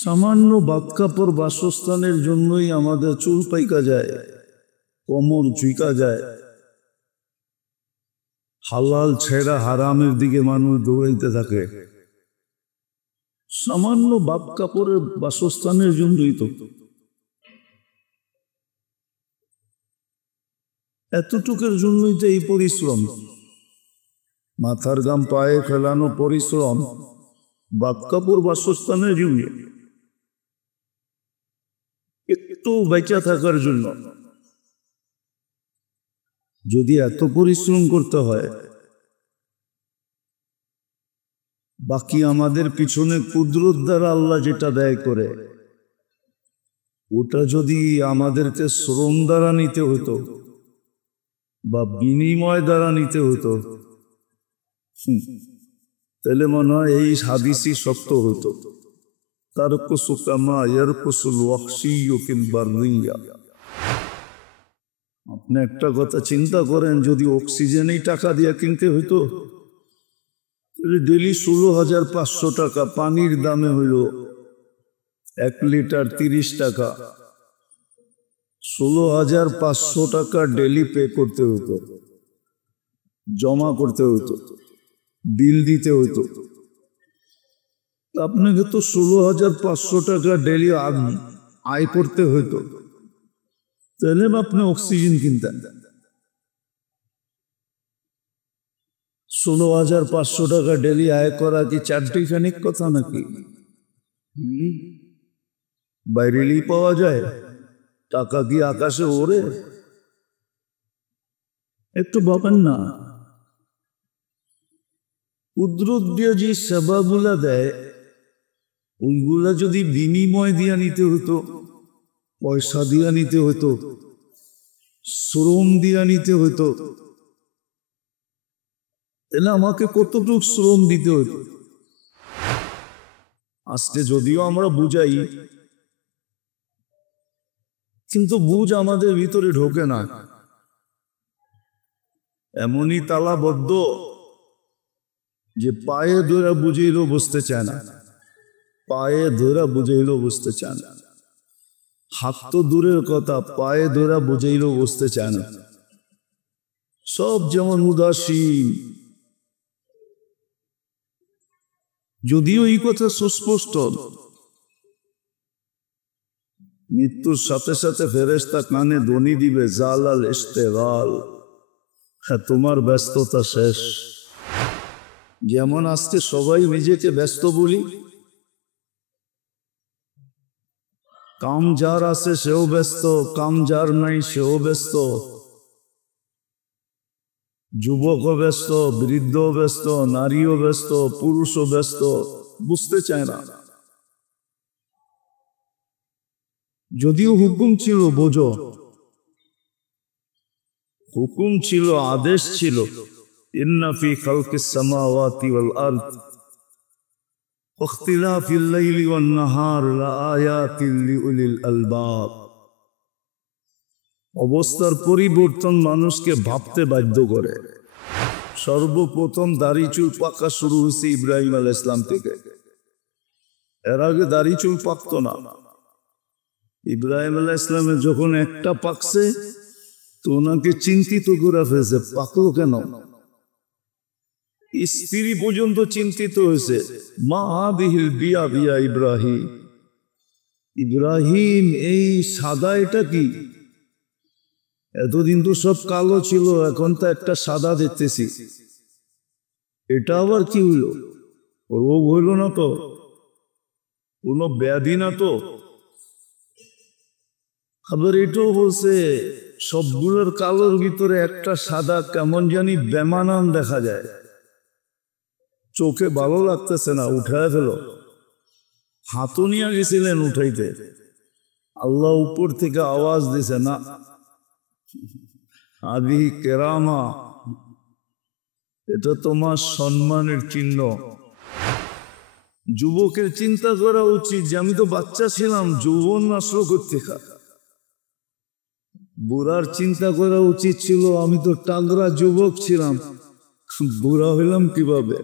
সামান্য বাক্কাপড় বাসস্থানের জন্যই আমাদের চুল পাইকা যায়, কোমর ঝুঁকা যায়। হালাল ছেড়া হারামের দিকে মানুষ দৌড়াইতে থাকে। সামান্য বাক্কাপড়ের বাসস্থানের জন্যই তো এতটুকুর জন্যই তো এই পরিশ্রম, মাথার গাম পায়ে ফেলানো পরিশ্রম বাক্কাপড় বাসস্থানের জন্য, একটু বেঁচে থাকার জন্য। যদি এত পরিশ্রম করতে হয়, বাকি আমাদের পিছনে কুদরত দ্বারা আল্লাহ যেটা ব্যয় করে ওটা যদি আমাদেরকে শ্রম দ্বারা নিতে হতো বা বিনিময় দ্বারা নিতে হতো, তাহলে মনে হয় এই হাদিসই সত্য হতো। তারকুসু কামা ইয়ারকুসুল ওয়াহশিয়্যু ফিল বাররিয়া। আপনি একটা কথা চিন্তা করেন, যদি অক্সিজেনেই টাকা দিয়ে কিনতে হইতো, ডেলি 16,500 টাকা। পানির দামে হইল 1 লিটার 30 টাকা। 16,500 টাকা ডেলি পে করতে হতো, জমা করতে হতো, বিল দিতে হতো। আপনাকে তো 16,500 টাকা ডেলি আয় করতে হতো, তাহলে আপনি অক্সিজেন কিনতেন। 16,500 টাকা ডেলি আয় করা কি চারটিখানিক কথা নাকি? বাইরেই পাওয়া যায়? টাকা কি আকাশে ওড়ে? একটু ভাবেন না। কুদরত দিয়ে যে সেবাগুলা দেয় ওইগুলা যদি বিনিময় দিয়া নিতে হতো, পয়সা দিয়া নিতে হতো, শ্রম দিয়া নিতে হতো, তাহলে আমাকে কতটুকু শ্রম দিতে হতো। আজকে যদিও আমরা বুঝাই, কিন্তু বুঝ আমাদের ভিতরে ঢোকে না। এমনই তালাবদ্ধ যে পায়ে ধরে বুঝাইলেও বুঝতে চায় না, পায়ে ধরে বুঝাইলেও বুঝতে চায় না। হাত তো দূরের কথা, পায়ে ধরে বুঝাইলেও বুঝতে চায় না। সব যেমন উদাসীন। যদিও এই কথা সুস্পষ্ট, মৃত্যুর সাথে সাথে ফেরেশতা কানে ধ্বনি দিবে, জালাল ইশতেগাল, হ্যাঁ তোমার ব্যস্ততা শেষ। যেমন আজকে সবাই নিজেকে ব্যস্ত বলি, কাম যার আছে সেও ব্যস্ত, কাম যার নাই সেও ব্যস্ত, যুবকও ব্যস্ত, বৃদ্ধও ব্যস্ত, নারীও ব্যস্ত, পুরুষও ব্যস্ত, বুঝতে চায় না। যদিও হুকুম ছিল, বোঝো, হুকুম ছিল, আদেশ ছিল, ইন্না ফি খালকিস সামাওয়াতি ওয়াল আরদ ওয়াখতিলাফিল লাইলি ওয়ান নাহার লাআয়াতিন লিউলিল আলবাব। অবস্থার পরিবর্তন মানুষকে ভাবতে বাধ্য করে। সর্বপ্রথম দাড়ি চুল পাকা শুরু হয়েছে ইব্রাহিম আলাইহিস সালাম থেকে। এর আগে দাড়ি চুল পাকতো না। ইব্রাহিম আলাইহিস সালামের যখন একটা পাকছে তো ওনাকে চিন্তিত করে ফেলছে, পাকলো কেন? স্ত্রী পর্যন্ত চিন্তিত হয়েছে, মা হাদিহিল বিয়া বিয়া ইব্রাহিম, ইব্রাহিম এই সাদা এটা কি? এতদিন তো সব কালো ছিল, এখন তো একটা সাদা দেখতেছি, এটা আবার কি হইল? রোগ হইল না তো? কোন ব্যাধি না তো? আবার এটাও বলছে সবগুলোর কালোর ভিতরে একটা সাদা কেমন জানি বেমানান দেখা যায়, চোখে ভালো লাগতেছে না, উঠায় ফেলো। হাতও নিয়ে গেছিলেন উঠাইতে, আল্লাহ উপর থেকে আওয়াজ দিছে, না, আদি কেরামা, এটা তোমার সম্মানের চিহ্ন। যুবকের চিন্তা করা উচিত যে আমি তো বাচ্চা ছিলাম, যৌবন নাশও করতে খা। বুড়ার চিন্তা করা উচিত ছিল আমি তো টাগরা যুবক ছিলাম, বুড়া হইলাম কিভাবে?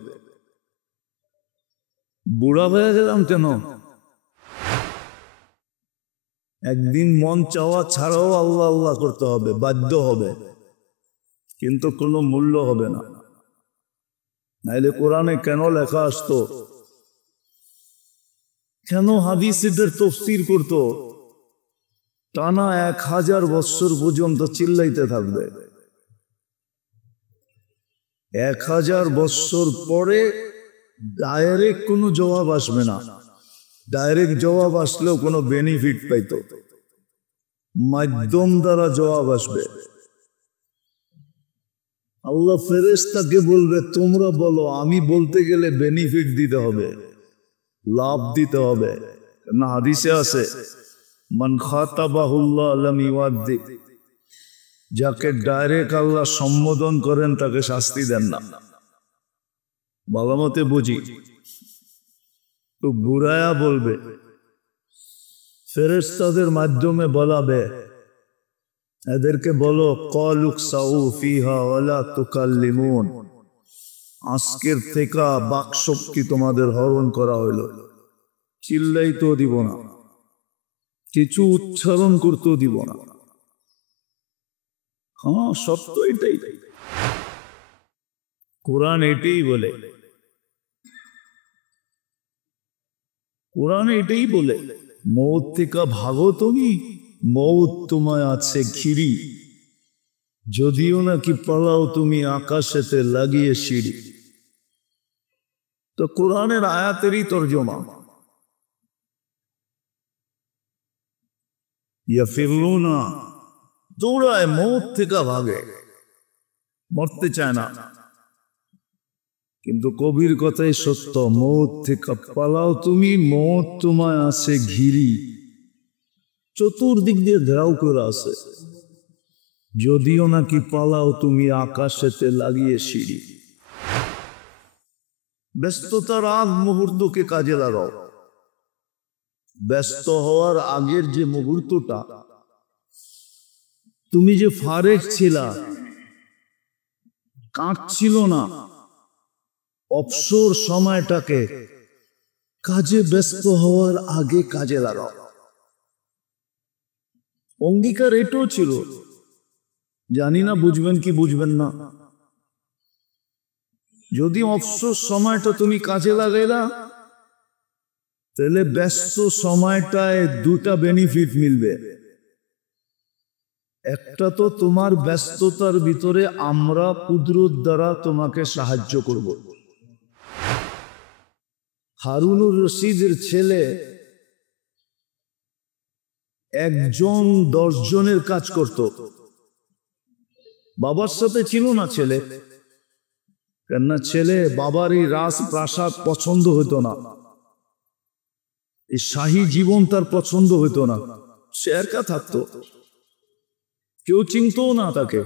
বুড়া হয়ে গেলাম কেন? একদিন মন চাওয়া ছাড়াও আল্লাহ আল্লাহ করতে হবে, বাধ্য হবে, কিন্তু কোনো মূল্য হবে না। নাইলে কোরআনে কেন লেখা আসতো, কেন হাদিসের তাফসীর করতো, টানা 1000 বছর পর্যন্ত চিল্লাইতে থাকবে। 1000 বছর পরে ডাইরেক্ট কোনো জবাব আসবে না। ডাইরেক্ট জবাব আসলেও কোনো বেনিফিট পাইতো, মাধ্যম দ্বারা জবাব আসবে। আল্লাহ ফেরেশতাকে বলবে তোমরা বলো, আমি বলতে গেলে বেনিফিট দিতে হবে, লাভ দিতে হবে। না হাদিসে আছে, মান খাতাবাহুল্লাহ লাম ইউআদ্দি, যাকে ডাইরেক্ট আল্লাহ সম্বোধন করেন তাকে শাস্তি দেন না। ভালো মতে বুঝি তো বুড়ায়া বলবে, ফেরেশতাদের মাধ্যমে বলাবে, এদেরকে বলো ক্বালু সাউ ফিহা ওয়ালা তুকাল্লিমুন, আজকের থেকে বাকশক্তি তোমাদের হরণ করা হইল, চিল্লাইতেও দিব না, কিছু উচ্চারণ করতেও দিব না। হ্যাঁ, সত্য এটাই, কোরআন এটাই বলে, কোরআন এটাই বলে, মৌত থেকে ভাগো তুমি, মৌত তোমায় আছে ঘিরি, যদিও নাকি পালাও তুমি আকাশেতে লাগিয়ে সিঁড়ি। তো কোরআনের আয়াতেরই তর্জমা, ইয়াফিরুনা, দৌড়ায়, মৌত থেকে ভাগে, মরতে চায় না। কিন্তু কবির কথাই সত্য, মৌত থেকে পালাও তুমি, মৌত তোমায় আছে ঘিরি, চতুর্দিক দিয়ে ঘেরাও করে আছে, যদিও নাকি পালাও তুমি আকাশেতে লাগিয়ে সিঁড়ি। ব্যস্ততার আগ মুহূর্তকে কাজে লাগাও। ব্যস্ত হওয়ার আগের যে মুহূর্তটা, তুমি যে ফারেক ছিলা, কাঁদছিল না, অবসর সময়টাকে কাজে ব্যস্ত হওয়ার আগে কাজে লাগাও। অঙ্গীকার এটাও ছিল, জানি না বুঝবেন কি বুঝবেন না, যদি অবসর সময়টা তুমি কাজে লাগাইলা, তাহলে ব্যস্ত সময়টায় দুটা বেনিফিট মিলবে। একটা তো তোমার ব্যস্ততার ভিতরে আমরা কুদরত দ্বারা তোমাকে সাহায্য করব। হারুনুর রশিদের ছেলে একজন 10 জনের কাজ করত, বাবার সাথে ছিল না ছেলে, কেননা ছেলে বাবার এই রাজ প্রাসাদ পছন্দ হতো না, এই শাহী জীবন তার পছন্দ হতো না, সে একা থাকতো, কেউ চিনতো না তাকে।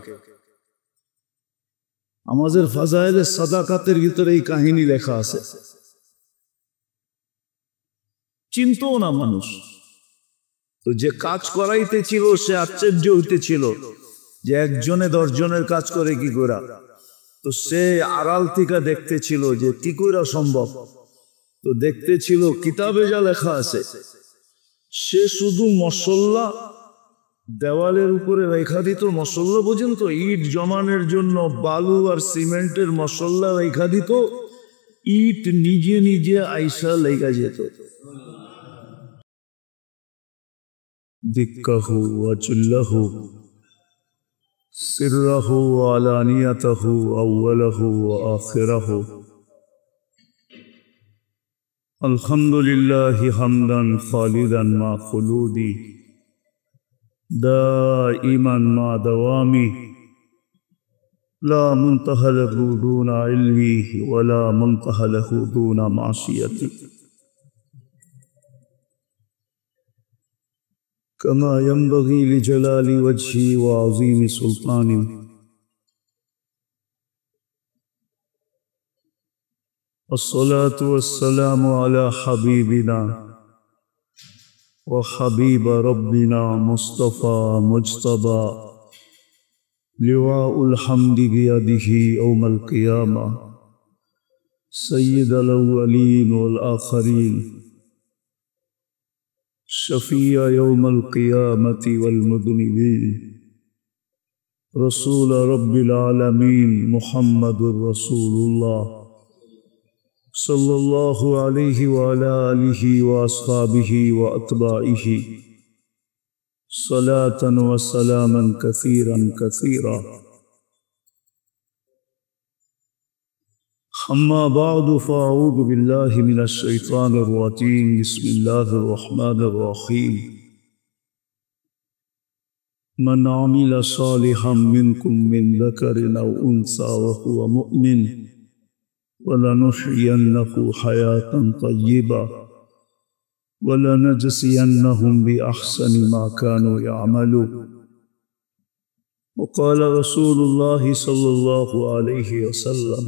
আমাদের ফাজাইলে সাদাকাতের ভিতরে এই কাহিনী লেখা আছে, চিনতো না মানুষ। তো যে কাজ করাইতেছিল সে আশ্চর্য হইতেছিল যে একজনে 10 জনের কাজ করে কি করে। তো সে আড়াল থেকে দেখতেছিল যে কি করে সম্ভব। তো দেখতেছিল কিতাবে যা লেখা আছে, সে শুধু মসল্লা দেওয়ালের উপরে রেখা দিত, মসল্লা পর্যন্ত ইট জমানের জন্য বালু আর সিমেন্টের মসল্লা রেখা দিত, ইট নিজে নিজে আইসা লেগা যেত। দিক্কাহু ওয়া জুল্লাহু সিররাহু ওয়া আলানিয়াতাহু আউওয়ালাহু ওয়া আখিরাহু, আলহামদুলিল্লাহি হামদান খালিদান মা খুলুদি, দাইমান মা দাওয়ামি, লা মুনতাহা লাহু দুনা ইলমি ওয়া লা মুনতাহা লাহু দুনা মাসিয়াতি, كما ينبغي لجلال وجهي وعظيم سلطاني. الصلاة والسلام على حبيبنا وحبيب ربنا مصطفى مجتبى، لواء الحمد بيده يوم القيامة، سيد الأولين والآخرين، شفيع يوم القيامة والمذنبين رسول رب العالمين محمد رسول الله صلى الله عليه وعلى آله وأصحابه وأتباعه صلاة وسلاما كثيرا كثيرا. أما بعد فأعوذ بالله من الشيطان الرجيم بسم الله الرحمن الرحيم من عمل صالحا منكم من ذكر أو أنثى وهو مؤمن ولنحيينه حياة طيبة ولنجزينهم بأحسن ما كانوا يعملون. وقال رسول الله صلى الله عليه وسلم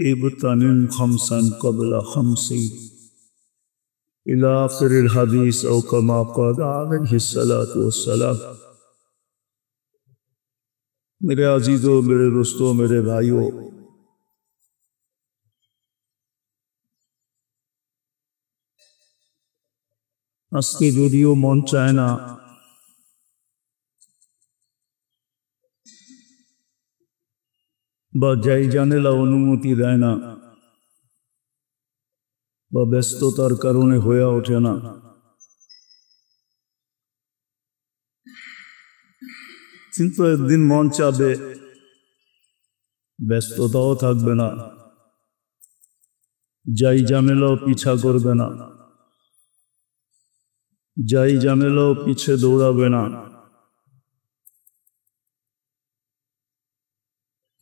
ابتنم خمسا قبل خمس إلى آخر الحديث أو كما قال عليه الصلاة والسلام. मेरे अजीजों, मेरे दोस्तों, मेरे भाइयों, আজকে যদিও মন চায় না বা যাই জানেলা অনুমতি দেয় না বা ব্যস্ততার কারণে হয়ে ওঠে না, কিন্তু একদিন মন চাবে, ব্যস্ততাও থাকবে না, যাই ঝামেলাও পিছা করবে না, যাই ঝামেলাও পিছে দৌড়াবে না।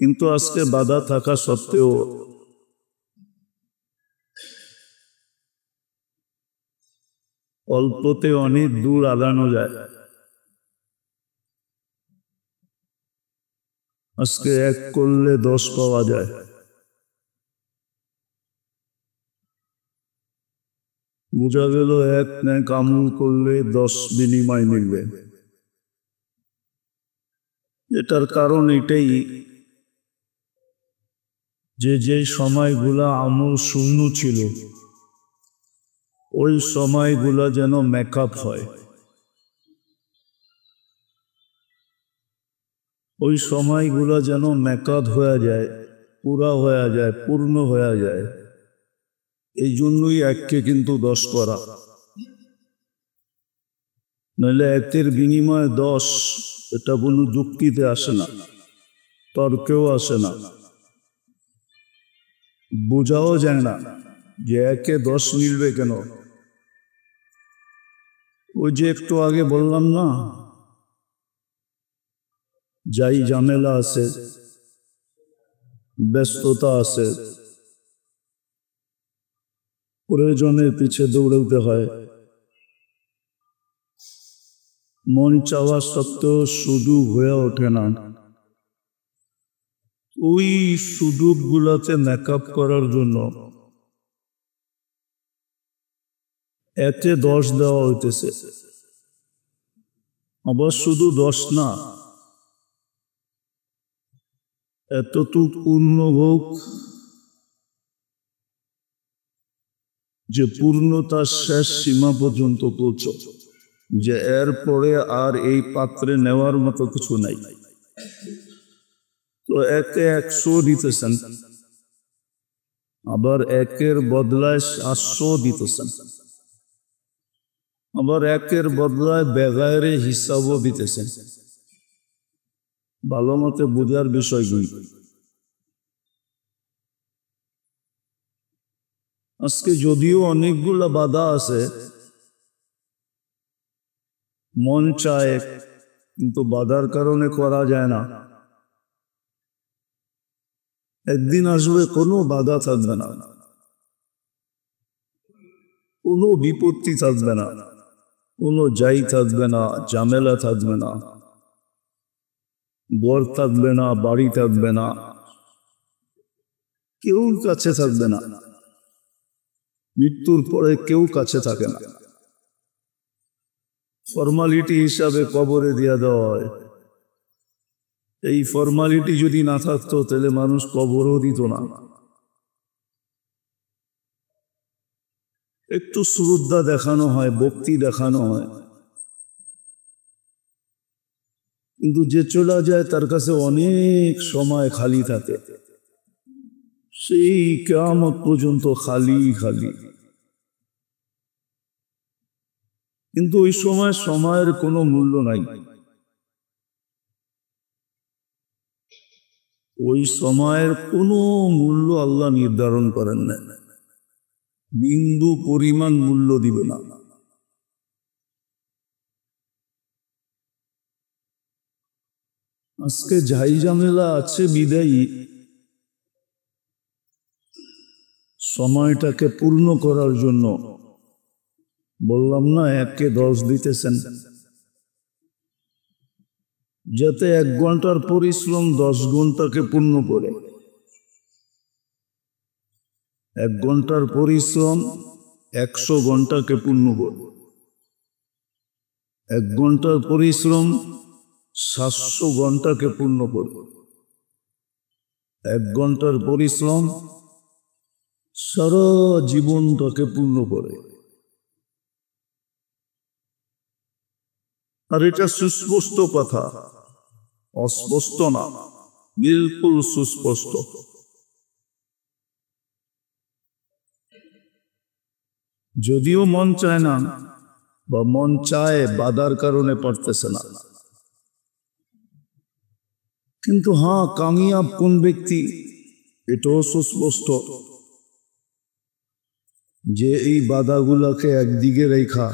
কিন্তু আজকে বাধা থাকা সত্ত্বেও অল্পতে অনেক দূর আগানো যায়। আজকে 1 করলে 10 পাওয়া যায়। বোঝা গেল 1 নেক আমল করলে 10 বিনিময় মিলবে। এটার কারণ এটাই যে সময়গুলা আমল শূন্য ছিল ওই সময়গুলা যেন মেকআপ হয়, ওই সময়গুলা যেন মেকআপ হয়ে যায়, পুরা হয়ে যায়, পূর্ণ হয়ে যায়। এই জন্যই 1কে কিন্তু 10 করা, নইলে 1-এর বিনিময়ে 10, এটা কোনো যুক্তিতে আসে না, তর্কেও আসে না, বোঝাও যায় না যে 1-এ 10 মিলবে কেন। ওই যে একটু আগে বললাম না, যাই ঝামেলা আছে, ব্যস্ততা আছে, প্রয়োজনের পিছে দৌড়াতে হয়, মন চাওয়া সত্ত্বেও সুযোগ হয়ে ওঠে না। ওই সুযোগগুলোতে মেকআপ করার জন্য 1-এ 10 দেওয়া হইতেছে। আবার শুধু 10 না, এতটুক পূর্ণ হোক যে পূর্ণতার শেষ সীমা পর্যন্ত পৌঁছ, যে এর পরে আর এই পাত্রে নেওয়ার মতো কিছু নাই। তো 1-এ 100 দিতেছেন, আবার 1-এর বদলায় 700 দিতেছেন, আবার 1-এর বদলায় বেগায়ের হিসাবও দিতেছেন। ভালো মতে বোঝার বিষয়গুলি। আজকে যদিও অনেকগুলা বাধা আছে, মন চায় কিন্তু বাধার কারণে করা যায় না। একদিন আসবে কোনো বাধা থাকবে না, কোনো বিপত্তি থাকবে না, কোনো যাই থাকবে না, ঝামেলা থাকবে না, ঘর থাকবে না, বাড়ি থাকবে না, কেউ কাছে থাকবে না। মৃত্যুর পরে কেউ কাছে থাকে না, ফর্মালিটি হিসাবে কবরে দিয়া দেওয়া হয়। এই ফর্মালিটি যদি না থাকতো তাহলে মানুষ কবরও দিত না। একটু শ্রদ্ধা দেখানো হয়, ভক্তি দেখানো হয়, কিন্তু যে চলে যায় তার কাছে অনেক সময় খালি থাকে, সেই কিয়ামত পর্যন্ত খালি খালি। কিন্তু ওই সময় সময়ের কোনো মূল্য নাই। ওই সময়ের কোনো মূল্য আল্লাহ নির্ধারণ করেন না, বিন্দু পরিমাণ মূল্য দিবে না। আজকে ঝাই ঝামেলা আছে বিদায়ী সময়টাকে পূর্ণ করার জন্য বললাম না 1-কে 10 দিতেছেন, যাতে 1 ঘন্টার পরিশ্রম 10 ঘন্টাকে পূর্ণ করে। 1 ঘন্টার পরিশ্রম 100 ঘন্টাকে পূর্ণ করে। 1 ঘন্টার পরিশ্রম 700 ঘন্টাকে পূর্ণ করে। 1 ঘন্টার পরিশ্রম সারা জীবনটাকে পূর্ণ করে। আর এটা সুস্পষ্ট কথা, অস্পষ্ট না, বিলকুল সুস্পষ্ট। যদিও মন চায় না, বা মন চায় বাধার কারণে পারতেছে না, কিন্তু হ্যাঁ, কামিয়াব কোন ব্যক্তি এটাও সুস্পষ্ট, যে এই বাধাগুলাকে একদিকে রেখা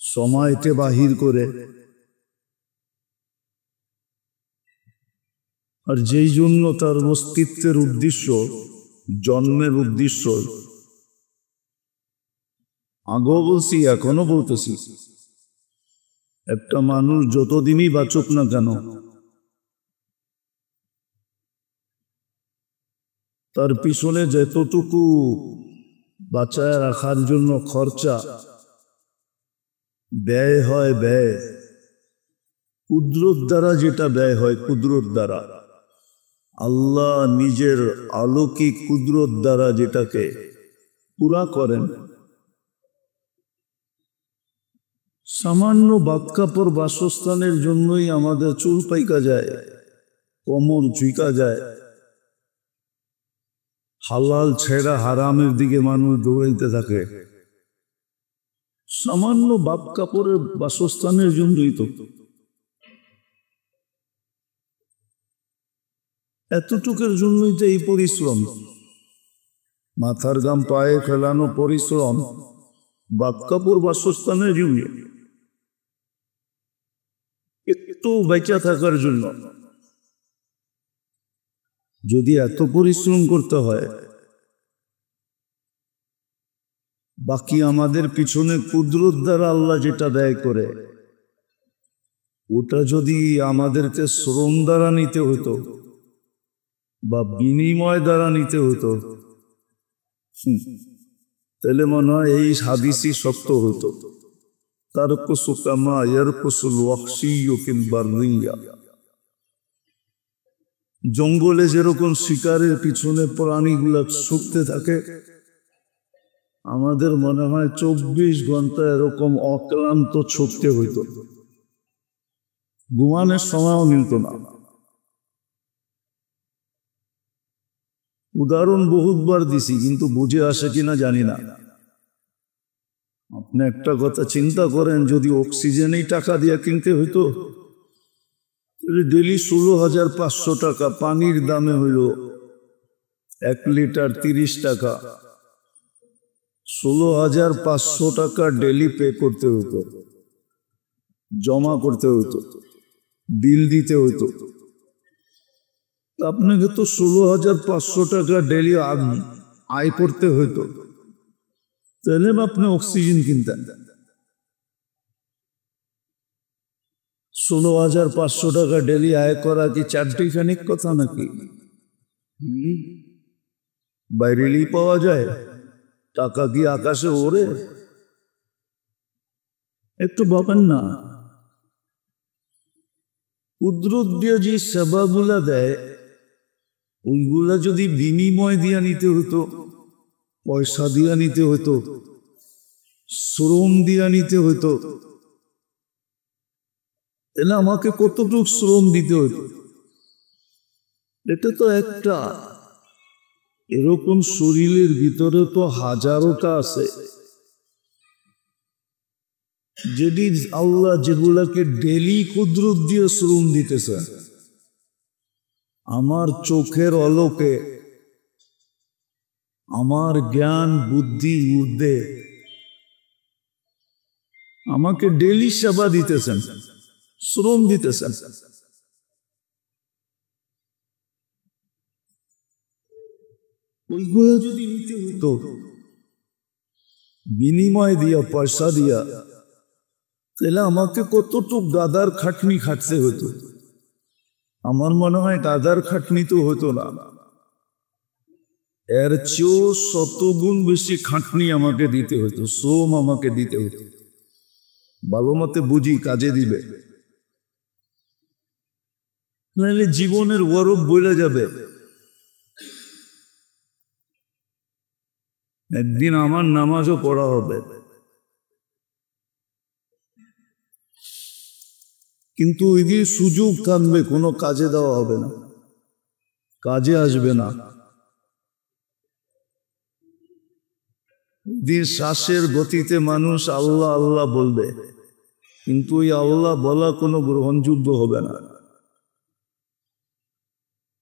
সময়কে বাহির করে, আর যেই জন্য তার অস্তিত্বের উদ্দেশ্য, জন্মের উদ্দেশ্য, আগেও বলছি এখনো বলতেছি, একটা মানুষ যতদিনই বাঁচুক না কেন তার পিছনে যতটুকু বাঁচায় রাখার জন্য খরচা ব্যয় হয়, ব্যয় কুদরত দ্বারা যেটা ব্যয় হয়, কুদরত দ্বারা আল্লাহ নিজের অলৌকিক কুদরত দ্বারা যেটাকে পুরা করেন, সামান্য বাক্কাপড় বাসস্থানের জন্যই আমাদের চুল পাইকা যায়, কোমর ঝুঁকা যায়, হালাল ছেড়া হারামের দিকে মানুষ দৌড়াইতে থাকে, সামান্য বাপ কাপড়ের বাসস্থানের জন্যই তো। এতটুকুর জন্যই তো এই পরিশ্রম, মাথার গাম পায়ে ফেলানো পরিশ্রম বাপ কাপড় বাসস্থানের জন্য, একটু বেঁচে থাকার জন্য। যদি এত পরিশ্রম করতে হয়, বাকি আমাদের পিছনে কুদরত দ্বারা আল্লাহ যেটা ব্যয় করে, ওটা যদি আমাদেরকে শ্রম দ্বারা নিতে হতো বা বিনিময় দ্বারা নিতে হতো, তাহলে মনে হয় এই হাদিসই সত্য হতো। তারকুসু কামা ইয়ারকুসুল ওয়াহশিয়্যু ফিল বাররিয়া, জঙ্গলে যেরকম শিকারের পিছনে প্রাণীগুলা ছুটতে থাকে, আমাদের মনে হয় 24 ঘন্টা এরকম অক্লান্ত ছুটতে হইতো, ঘুমানোর সময়ও মিলত না। উদাহরণ বহুতবার দিছি, কিন্তু বুঝে আসে কিনা জানি না। আপনি একটা কথা চিন্তা করেন, যদি অক্সিজেনেই টাকা দিয়ে কিনতে হইতো, ডেলি 16,500 টাকা, পানির দামে হইল 1 লিটার 30 টাকা, 16,500 টাকা ডেলি পে করতে হতো, জমা করতে হতো, বিল দিতে হতো। আপনাকে তো 16,500 টাকা ডেলি আয় করতে হতো, তাহলে আপনি অক্সিজেন কিনতেন। 16,500 টাকা ডেলি আয় করা কি চারটি খানিক কথা নাকি? বাইরেই পাওয়া যায়? টাকা কি আকাশে ওড়ে? একটু ভাবেন না, কুদরত দিয়ে যে সেবাগুলা দেয়, ওইগুলা যদি বিনিময় দিয়ে নিতে হতো, পয়সা দিয়া নিতে হতো, শ্রম দিয়া নিতে হতো। তাহলে আমাকে কতটুকু শ্রম দিতে হতো? এটা তো একটা, এরকম শরীরের ভিতরে তো হাজারোটা আছে, যদি আল্লাহ যেগুলাকে ডেলি কুদরত দিয়ে শ্রম দিতেছে, আমার চোখের অলোকে, আমার জ্ঞান বুদ্ধি ঊর্ধ্বে আমাকে ডেলি সেবা দিতেছেন, শ্রম দিতেছেন। ওইগুলো যদি নিতে হতো বিনিময় দিয়া, পয়সা দিয়া, তাহলে আমাকে কতটুক গাদার খাটনি খাটতে হতো? আমার মনে হয় গাদার খাটনি তো হতো না, এর চেয়েও 100 গুণ বেশি খাটনি আমাকে দিতে হতো, শ্রম আমাকে দিতে হতো। ভালো মতে বুঝি কাজে দিবে, নাহলে জীবনের বরফ বইলে যাবে। একদিন আমার নামাজও পড়া হবে, কিন্তু ওই দিন সুযোগ থাকবে, কোনো কাজে দেওয়া হবে না, কাজে আসবে না। দিন শ্বাসের গতিতে মানুষ আল্লাহ আল্লাহ বলবে, কিন্তু ওই আল্লাহ বলা কোনো গ্রহণযোগ্য হবে না।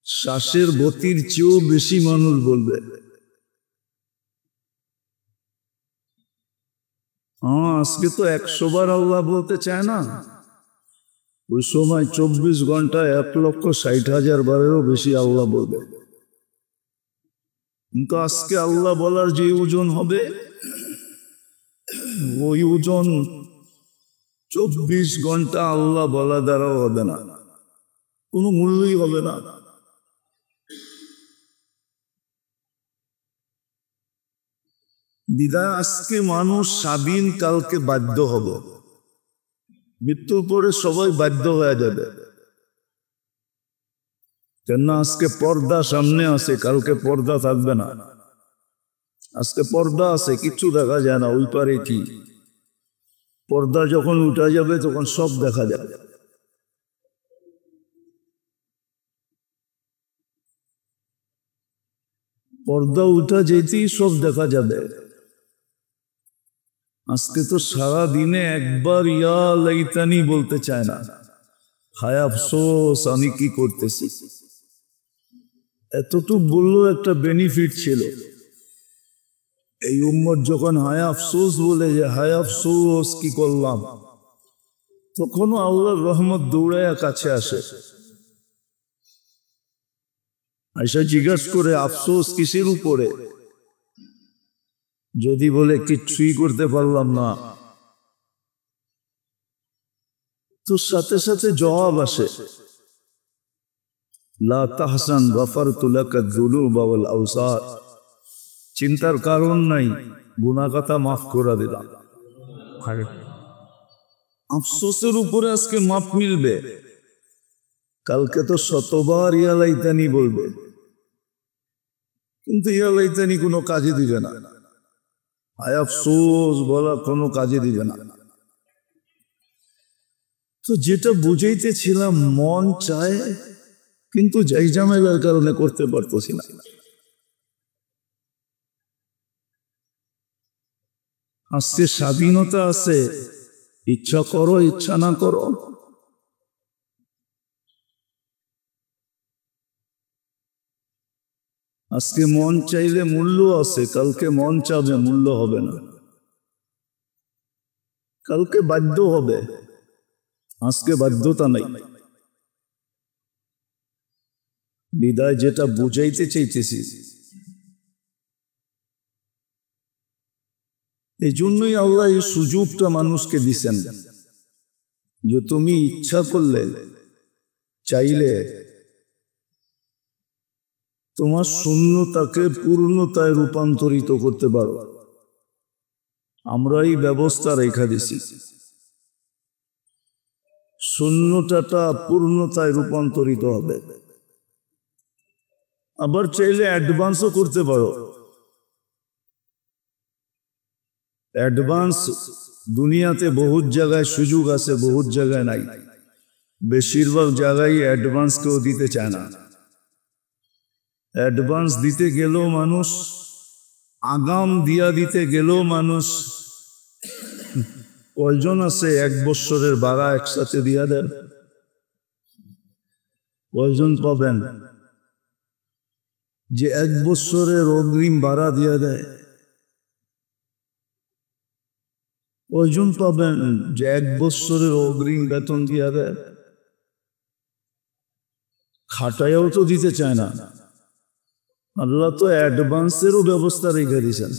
শ্বাসের গতির চেয়েও বেশি মানুষ বলবে। হ্যাঁ, আজকে তো 100 বার আল্লাহ বলতে চায় না, ওই সময় 24 ঘন্টায় 1,60,000 বারেরও বেশি আল্লাহ বলবে। কিন্তু আজকে আল্লাহ বলার যে ওজন হবে, ওই ওজন 24 ঘন্টা আল্লাহ বলা দ্বারাও হবে না, কোনো মূল্যই হবে না। বিদায় আজকে মানুষ স্বাধীন, কালকে বাধ্য হবে। মৃত্যুর পরে সবাই বাধ্য হয়ে যাবে, কেন আজকে পর্দা সামনে আছে, কালকে পর্দা থাকবে না। আজকে পর্দা আছে, কিছু দেখা যায় না, ওই পারে কি, পর্দা যখন উঠা যাবে তখন সব দেখা যাবে। পর্দা উঠা যেতেই সব দেখা যাবে। আজকে তো সারা দিনে একবার ইয়া লাইতানি বলতে চায় না, হায় আফসোস আমি কি করতেছি। এতটুকু বললো একটা বেনিফিট ছিল। এই উম্মত যখন হায় আফসোস বলে যে হায় আফসোস কি করলাম, তখনও আল্লাহর রহমত দৌড়াইয়া কাছে আসে, আয়সা জিজ্ঞাসা করে আফসোস কিসের উপরে? যদি বলে কিচ্ছুই করতে পারলাম না, তো সাথে সাথে জবাব আসে, লা তাহসান গফারতু লাকা যুনুবা ওয়াল আওসার, চিন্তার কারণ নাই, গুনাহ কথা মাফ করে দিলাম। আফসোসের উপরে আজকে মাফ মিলবে, কালকে তো শতবার ইয়া লাইতানি বলবে, কিন্তু ইয়া লাইতানি কোনো কাজে দিবে না, হায় আফসোস বলা কোনো কাজে দিবে না। তো যেটা বুঝাইতেছিলাম, মন চায় কিন্তু যাই ঝামেলার কারণে করতে পারতেছি না। আজকে স্বাধীনতা আছে, ইচ্ছা করো ইচ্ছা না করো। আজকে মন চাইলে মূল্য আছে, কালকে মন চাবে মূল্য হবে না, কালকে বাধ্য হবে, আজকে বাধ্যতা নাই। বিদায় যেটা বুঝাইতে চাইতেছি, এই জন্যই আল্লাহ এই সুযোগটা মানুষকে দিছেন, যে তুমি ইচ্ছা করলে, চাইলে তোমার শূন্যতাকে পূর্ণতায় রূপান্তরিত করতে পারো। আমরা এই ব্যবস্থা রেখা দিছি, শূন্যতাটা পূর্ণতায় রূপান্তরিত হবে। আবার চাইলে অ্যাডভান্সও করতে পারো, অ্যাডভান্স দুনিয়াতে বহুত জায়গায় সুযোগ আছে, বহুত জায়গায় নাই। বেশিরভাগ জায়গায় অ্যাডভান্স কেউ দিতে চায় না। অ্যাডভান্স দিতে গেলেও মানুষ, আগাম দিয়া দিতে গেলেও মানুষ, কয়জন আছে 1 বছরের ভাড়া একসাথে দিয়া দেন? কয়জন পাবেন যে 1 বছরের অগ্রিম ভাড়া দিয়া দেয়? কয়জন পাবেন যে 1 বছরের অগ্রিম বেতন দিয়া দেয়? খাটাইয়াও তো দিতে চায় না। আল্লাহ তো অ্যাডভান্সেরও ব্যবস্থা রেখে দিয়েছেন।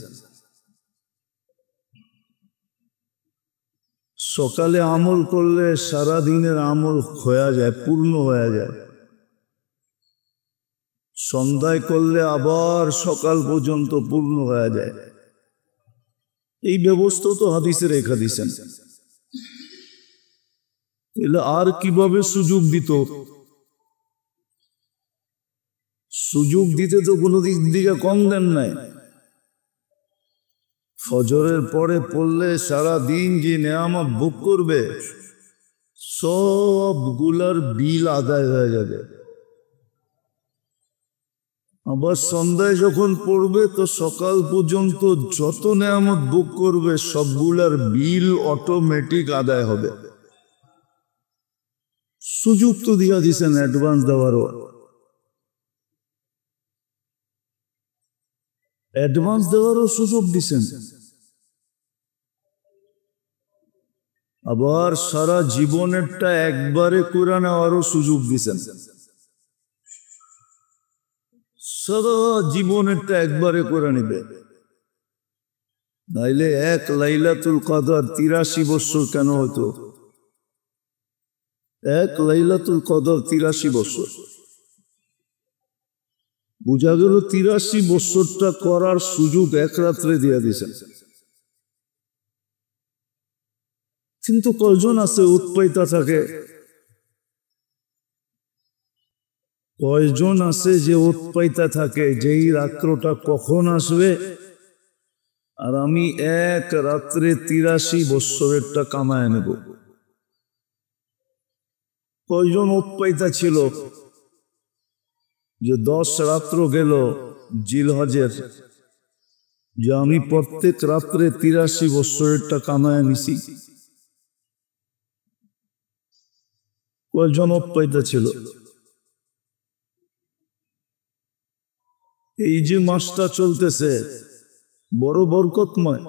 সকালে আমল করলে সারা দিনের আমল হয়ে যায়, পূর্ণ হয়ে যায়। সন্ধ্যায় করলে আবার সকাল পর্যন্ত পূর্ণ হয়ে যায়। এই ব্যবস্থা তো হাদিসে রেখে দিয়েছেন। এলে আর কিভাবে সুযোগ দিত? সুযোগ দিতে তো কোনো দিক দিকে কম দেন নাই। ফজরের পরে পড়লে সারা দিন যে নেয়ামত ভোগ করবে সবগুলার বিল আদায় হয়ে যাবে। আবার সন্ধ্যায় যখন পড়বে তো সকাল পর্যন্ত যত নেয়ামত ভোগ করবে সবগুলার বিল অটোমেটিক আদায় হবে। সুযোগ তো দিয়া দিছেন অ্যাডভান্স দেওয়ারও। অ্যাডভান্স দেওয়ারও সুযোগ দিছেন। আবার সারা জীবনেরটা একবারে করে নেওয়ারও সুযোগ দিছেন। সারা জীবনেরটা একবারে করে নিবে। নাইলে 1 লাইলাতুল কদর 83 বছর কেন হতো? 1 লাইলাতুল কদর 83 বছর। বুঝা গেল 83 বছরটা করার সুযোগ 1 রাত্রে দিয়ে দিয়েছেন। কিন্তু কয়জন আছে উৎপাইতা থাকে? কয়জন আছে যে উৎপাইতা থাকে যেই রাত্রটা কখন আসবে আর আমি 1 রাত্রে 83 বছরেরটা কামায় নেব? কয়জন উৎপাইতা ছিল যে 10 রাত্র গেল জিলহজের যে আমি প্রত্যেক রাত্রে 83 বছরেরটা কামায় নিছি? কয়জন উৎপাইতা ছিল? এই যে মাসটা চলতেছে বড় বরকতময়।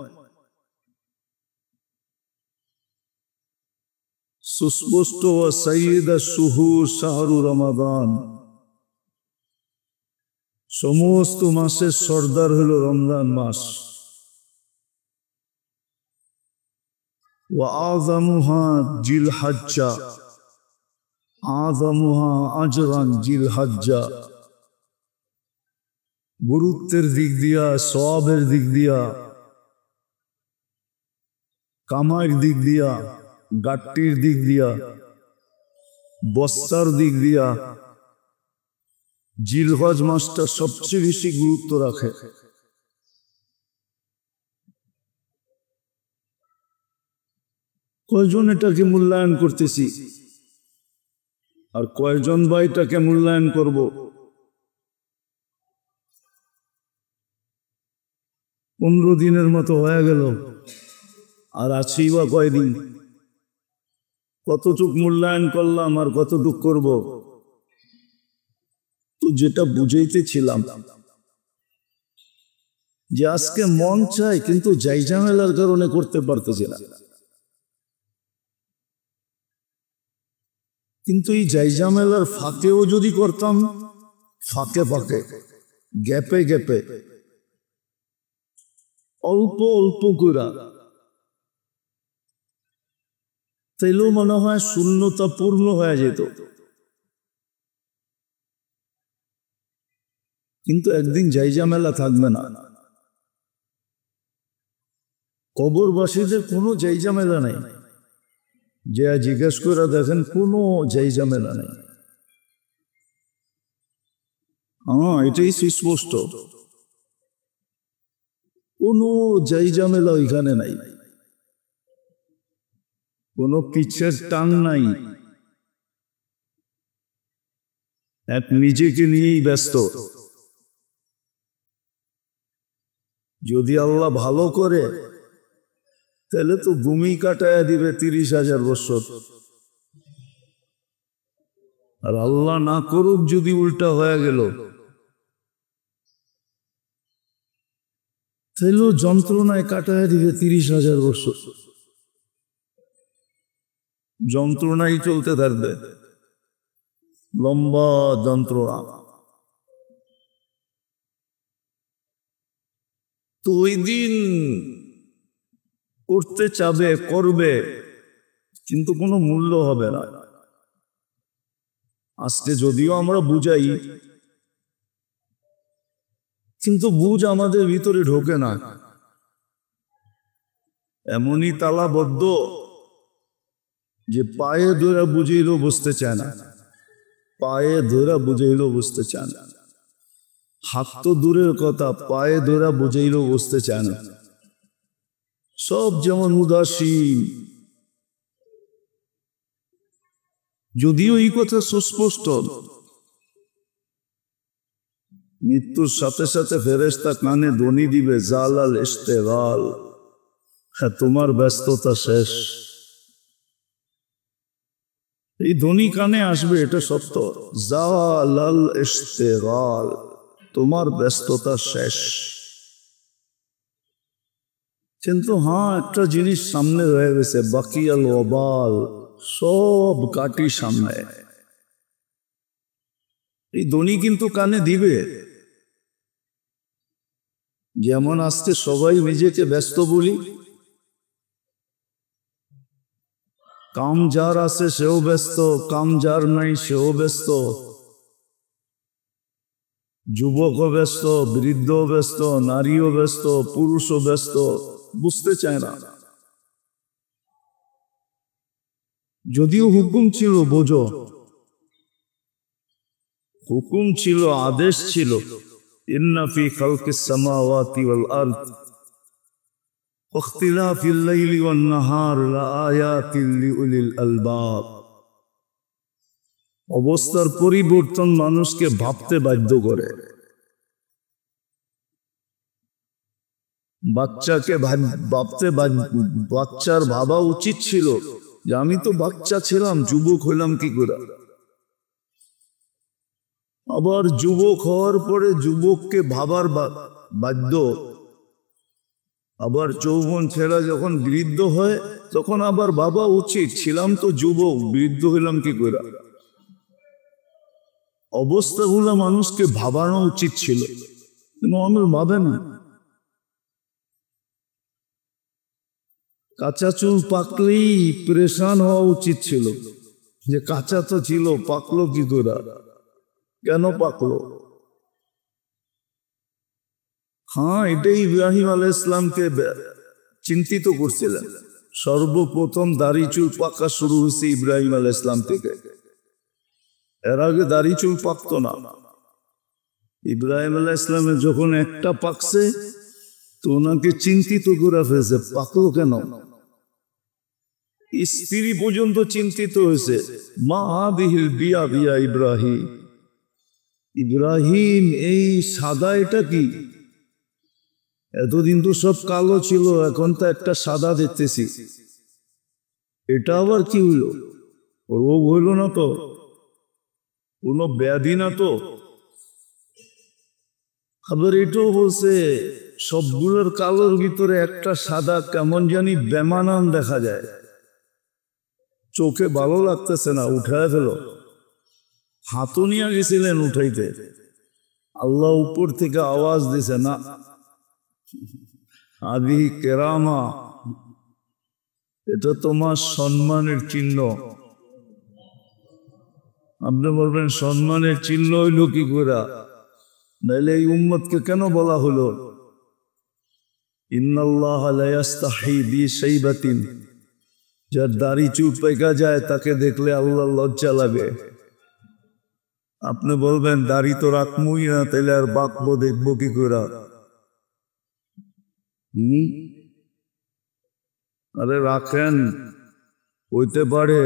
সুস্পষ্ট ওয়া সাইয়্যিদা শুহুর শাহরু রমাদান। সমস্ত মাসের সর্দার হলো রমজান মাস। ওয়া আযামুহা জিলহজ্জা, আযামুহা আজরান জিলহজ্জা। গুরুত্বের দিক দিয়া, সওয়াবের দিক দিয়া, কামাইয়ের দিক দিয়া, গাট্টির দিক দিয়া, বস্তার দিক দিয়া জিলহজ মাসটা সবচেয়ে বেশি গুরুত্ব রাখে। কয়জন এটাকে মূল্যায়ন করতেছি আর কয়জন বা এটাকে মূল্যায়ন করব? 15 দিনের মতো হয়ে গেল আর আছি বা কয়দিন? কতটুক মূল্যায়ন করলাম আর কতটুক করব? তো যেটা বুঝাইতেছিলাম যে আজকে মন চায় কিন্তু জাইজামেলার কারণে করতে পারতেছি না। কিন্তু এই জাইজামেলার ফাঁকেও যদি করতাম, ফাঁকে ফাঁকে, গ্যাপে গ্যাপে, অল্প অল্প করে, তাইলেও মনে হয় শূন্যতা পূর্ণ হয়ে যেত। কিন্তু একদিন জাইজামেলা থাকবে না। কবরবাসীদের কোনো জাইজামেলা নেই। যে জিজ্ঞেস করে দেখেন কোনো জাইজামেলা নেই। এটাই সুস্পষ্ট। কোনো যাই ঝামেলা ওইখানে নাই, কোনো পিছের টান নাই, এক নিজেকে নিয়েই ব্যস্ত। যদি আল্লাহ ভালো করে তাহলে তো ভূমি কাটায় দিবে 30,000 বছর, আর আল্লাহ না করুক যদি উল্টা হয়ে গেল তাহলে যন্ত্রণায় কাটায় দিবে 30,000 বছর, যন্ত্রণাই চলতে থাকবে, লম্বা যন্ত্রণা। তো ওই দিন করতে চাবে, করবে, কিন্তু কোনো মূল্য হবে না। আজকে যদিও আমরা বুঝাই, কিন্তু বুঝ আমাদের ভিতরে ঢোকে না, এমনই তালাবদ্ধ যে পায়ে ধরে বুঝাইলেও বুঝতে চায় না, পায়ে ধরে বুঝাইলেও বুঝতে চায় না। হাত তো দূরের কথা, পায়ে ধরে বুঝাইলেও বুঝতে চায় না। সব যেমন উদাসীন। যদিও এই কথা সুস্পষ্ট, মৃত্যুর সাথে সাথে ফেরেশতা কানে ধ্বনি দিবে, জালাল ইশতেগাল, হ্যাঁ তোমার ব্যস্ততা শেষ। এই ধ্বনি কানে আসবে, এটা সত্য, জালাল ইশতেগাল, তোমার ব্যস্ততা শেষ। কিন্তু হ্যাঁ, একটা জিনিস সামনে রয়ে গেছে, বাকিয়াল ওয়াবাল, সব কাটি সামনে। এই ধ্বনি কিন্তু কানে দিবে। যেমন আজকে সবাই নিজেকে ব্যস্ত বলি, কাম যার আছে সেও ব্যস্ত, কাম যার নাই সেও ব্যস্ত, যুবকও ব্যস্ত, বৃদ্ধও ব্যস্ত, নারীও ব্যস্ত, পুরুষও ব্যস্ত, বুঝতে চায় না। যদিও হুকুম ছিল, বোঝো, হুকুম ছিল, আদেশ ছিল, ইন্না ফি খালকিস সামাওয়াতি ওয়াল আরদ ওয়াখতিলাফিল লাইলি ওয়ান নাহার লাআয়াতিল লিউলিল আলবাব। অবস্থার পরিবর্তন মানুষকে ভাবতে বাধ্য করে। বাচ্চাকে ভাবতে, বাচ্চার ভাবা উচিত ছিল যে আমি তো বাচ্চা ছিলাম, যুবক হইলাম কি করে। আবার যুবক হওয়ার পরে যুবককে ভাবার বাধ্য। আবার যৌবন ছেড়া যখন বৃদ্ধ হয় তখন আবার ভাবা উচিত, ছিলাম তো যুবক, বৃদ্ধ হইলাম কি করে। অবস্থাগুলো মানুষকে ভাবানো উচিত ছিল, কিন্তু মানুষ ভাবে না। কাঁচা চুল পাকলেই পরেশান হওয়া উচিত ছিল, যে কাঁচা তো ছিল, পাকলো কি করে, কেন পাকলো। হ্যাঁ, এটাই ইব্রাহিম আলাইহিস সালামকে চিন্তিত করছিলেন। সর্বপ্রথম দাড়ি চুল পাকা শুরু হয়েছে ইব্রাহিম আলাইহিস সালাম থেকে। এর আগে দাড়ি চুল পাকতো না। ইব্রাহিম আলাইহিস সালামের যখন একটা পাকছে তো ওনাকে চিন্তিত করে ফেলছে, পাকলো কেন। স্ত্রী পর্যন্ত চিন্তিত হয়েছে, মা হাদিহিল বিয়া বিয়া ইব্রাহিম, ইব্রাহিম এই সাদা এটা কি, এতদিন তো সব কালো ছিল, এখন তো একটা সাদা দেখতেছি, এটা আবার কি হইলো, রোগ হইল না তো, কোনো ব্যাধি না তো। আবার এটাও বলছে সবগুলোর কালোর ভিতরে একটা সাদা কেমন জানি বেমানান দেখা যায়, চোখে ভালো লাগতেছে না, উঠায় ফেলো। হাতও নিয়ে গেছিলেন উঠাইতে, আল্লাহ উপর থেকে আওয়াজ দিছে, না, আদি কেরামা, এটা তোমার সম্মানের চিহ্ন। আপনি বলবেন সম্মানের চিহ্ন হইল কি করে, নাইলে এই উম্মতকে কেন বলা হলো ইন্নাল্লাহ লা ইস্তাহি বিশাইবাতিন, যার দাড়ি চুল পেকা যায় তাকে দেখলে আল্লাহ লজ্জা লাগে। আপনি বলবেন দাড়ি তো রাখমুই না, তাইলে আর বাঁকবো, দেখবো কি করে। আরে রাখেন, হইতে পারে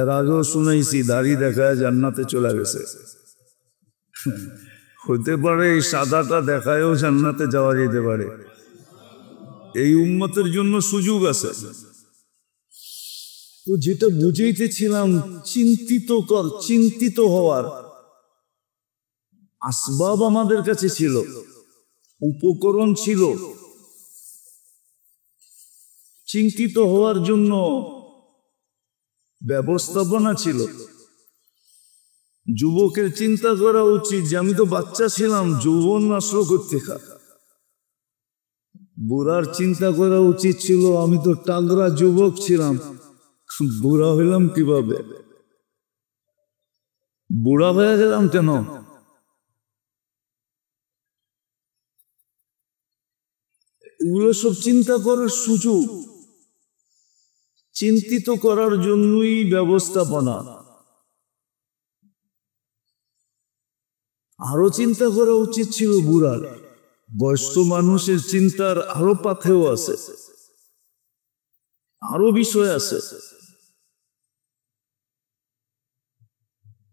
এর আগেও শুনেছি দাড়ি দেখায় জান্নাতে চলে গেছে। হইতে পারে এই সাদাটা দেখায়ও জান্নাতে যাওয়া যেতে পারে। এই উম্মতের জন্য সুযোগ আছে। তো যেটা বুঝাইতেছিলাম, চিন্তিত হওয়ার আসবাব আমাদের কাছে ছিল, উপকরণ ছিল। চিন্তিত হওয়ার জন্য ব্যবস্থাপনা ছিল। যুবকের চিন্তা করা উচিত যে আমি তো বাচ্চা ছিলাম, যৌবন আসলো কোত্থেকে। বুড়ার চিন্তা করা উচিত ছিল আমি তো টাগরা যুবক ছিলাম, বুড়া হইলাম কিভাবে, বুড়া হয়ে গেলাম কেন। এগুলো সব চিন্তা করার সুযোগ, চিন্তিত করার জন্যই ব্যবস্থাপনা। আরো চিন্তা করা উচিত ছিল বুড়ার। বয়স্ক মানুষের চিন্তার আরো পাথেও আছে, আরো বিষয় আছে।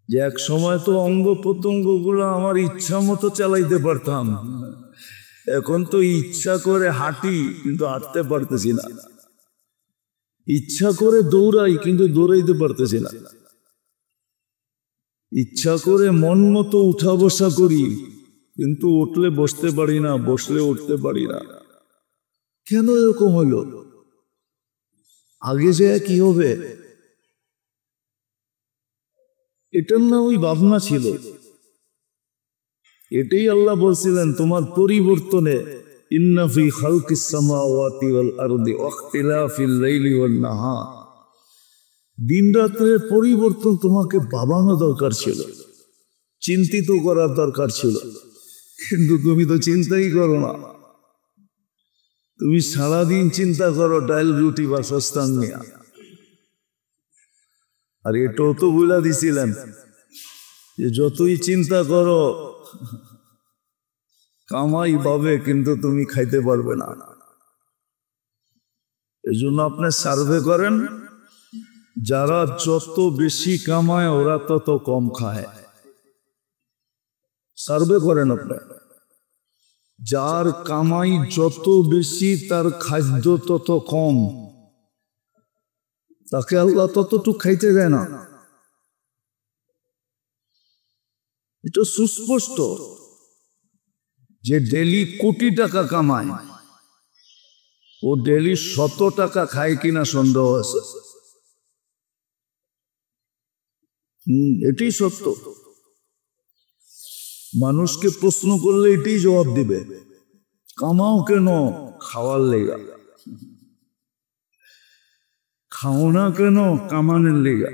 যে এক সময় তো অঙ্গ প্রত্যঙ্গ গুলো আমার ইচ্ছা মতো চালাইতে পারতাম, এখন তো ইচ্ছা করে হাঁটি কিন্তু হাঁটতে পারতেছি না, ইচ্ছা করে দৌড়াই কিন্তু দৌড়াইতে পারতেছি না, ইচ্ছা করে মন মতো উঠা বসা করি কিন্তু উঠলে বসতে পারি না, বসলে উঠতে পারি না। কেন এরকম হলো? আগে যে কি হবে এটার না ওই ভাবনা ছিল। এটাই আল্লাহ বলছিলেন তোমার পরিবর্তনে, ইন্না ফি খালকিস সামাওয়াতি ওয়াল আরদি ওয়াখতিলাফিল লাইলি ওয়ান নাহার, দিন রাতের পরিবর্তন তোমাকে ভাবানো দরকার ছিল, চিন্তিত করার দরকার ছিল, কিন্তু তুমি তো চিন্তাই করো না। তুমি সারাদিন চিন্তা করো ডাল রুটি বা সস্তান নিয়ে। আর এটাও তো বলে দিছিলেন যে যতই চিন্তা করো কামাই পাবে কিন্তু তুমি খাইতে পারবে না। এজন্য আপনি সার্ভে করেন, যারা যত বেশি কামায় ওরা তত কম খায়। সার্ভে করেন আপনি, যার কামাই যত বেশি তার খাদ্য তত কম, তাকে আল্লাহ ততটুকু খাইতে দেয় না। এটা সুস্পষ্ট। যে ডেলি কোটি টাকা কামায় ও ডেলি 100 টাকা খায় কিনা সন্দেহ আছে। এটাই সত্য। মানুষকে প্রশ্ন করলে এটাই জবাব দিবে, কামাও কেন? খাওয়ার লেগা। খাও না কেন? কামানের লেগা।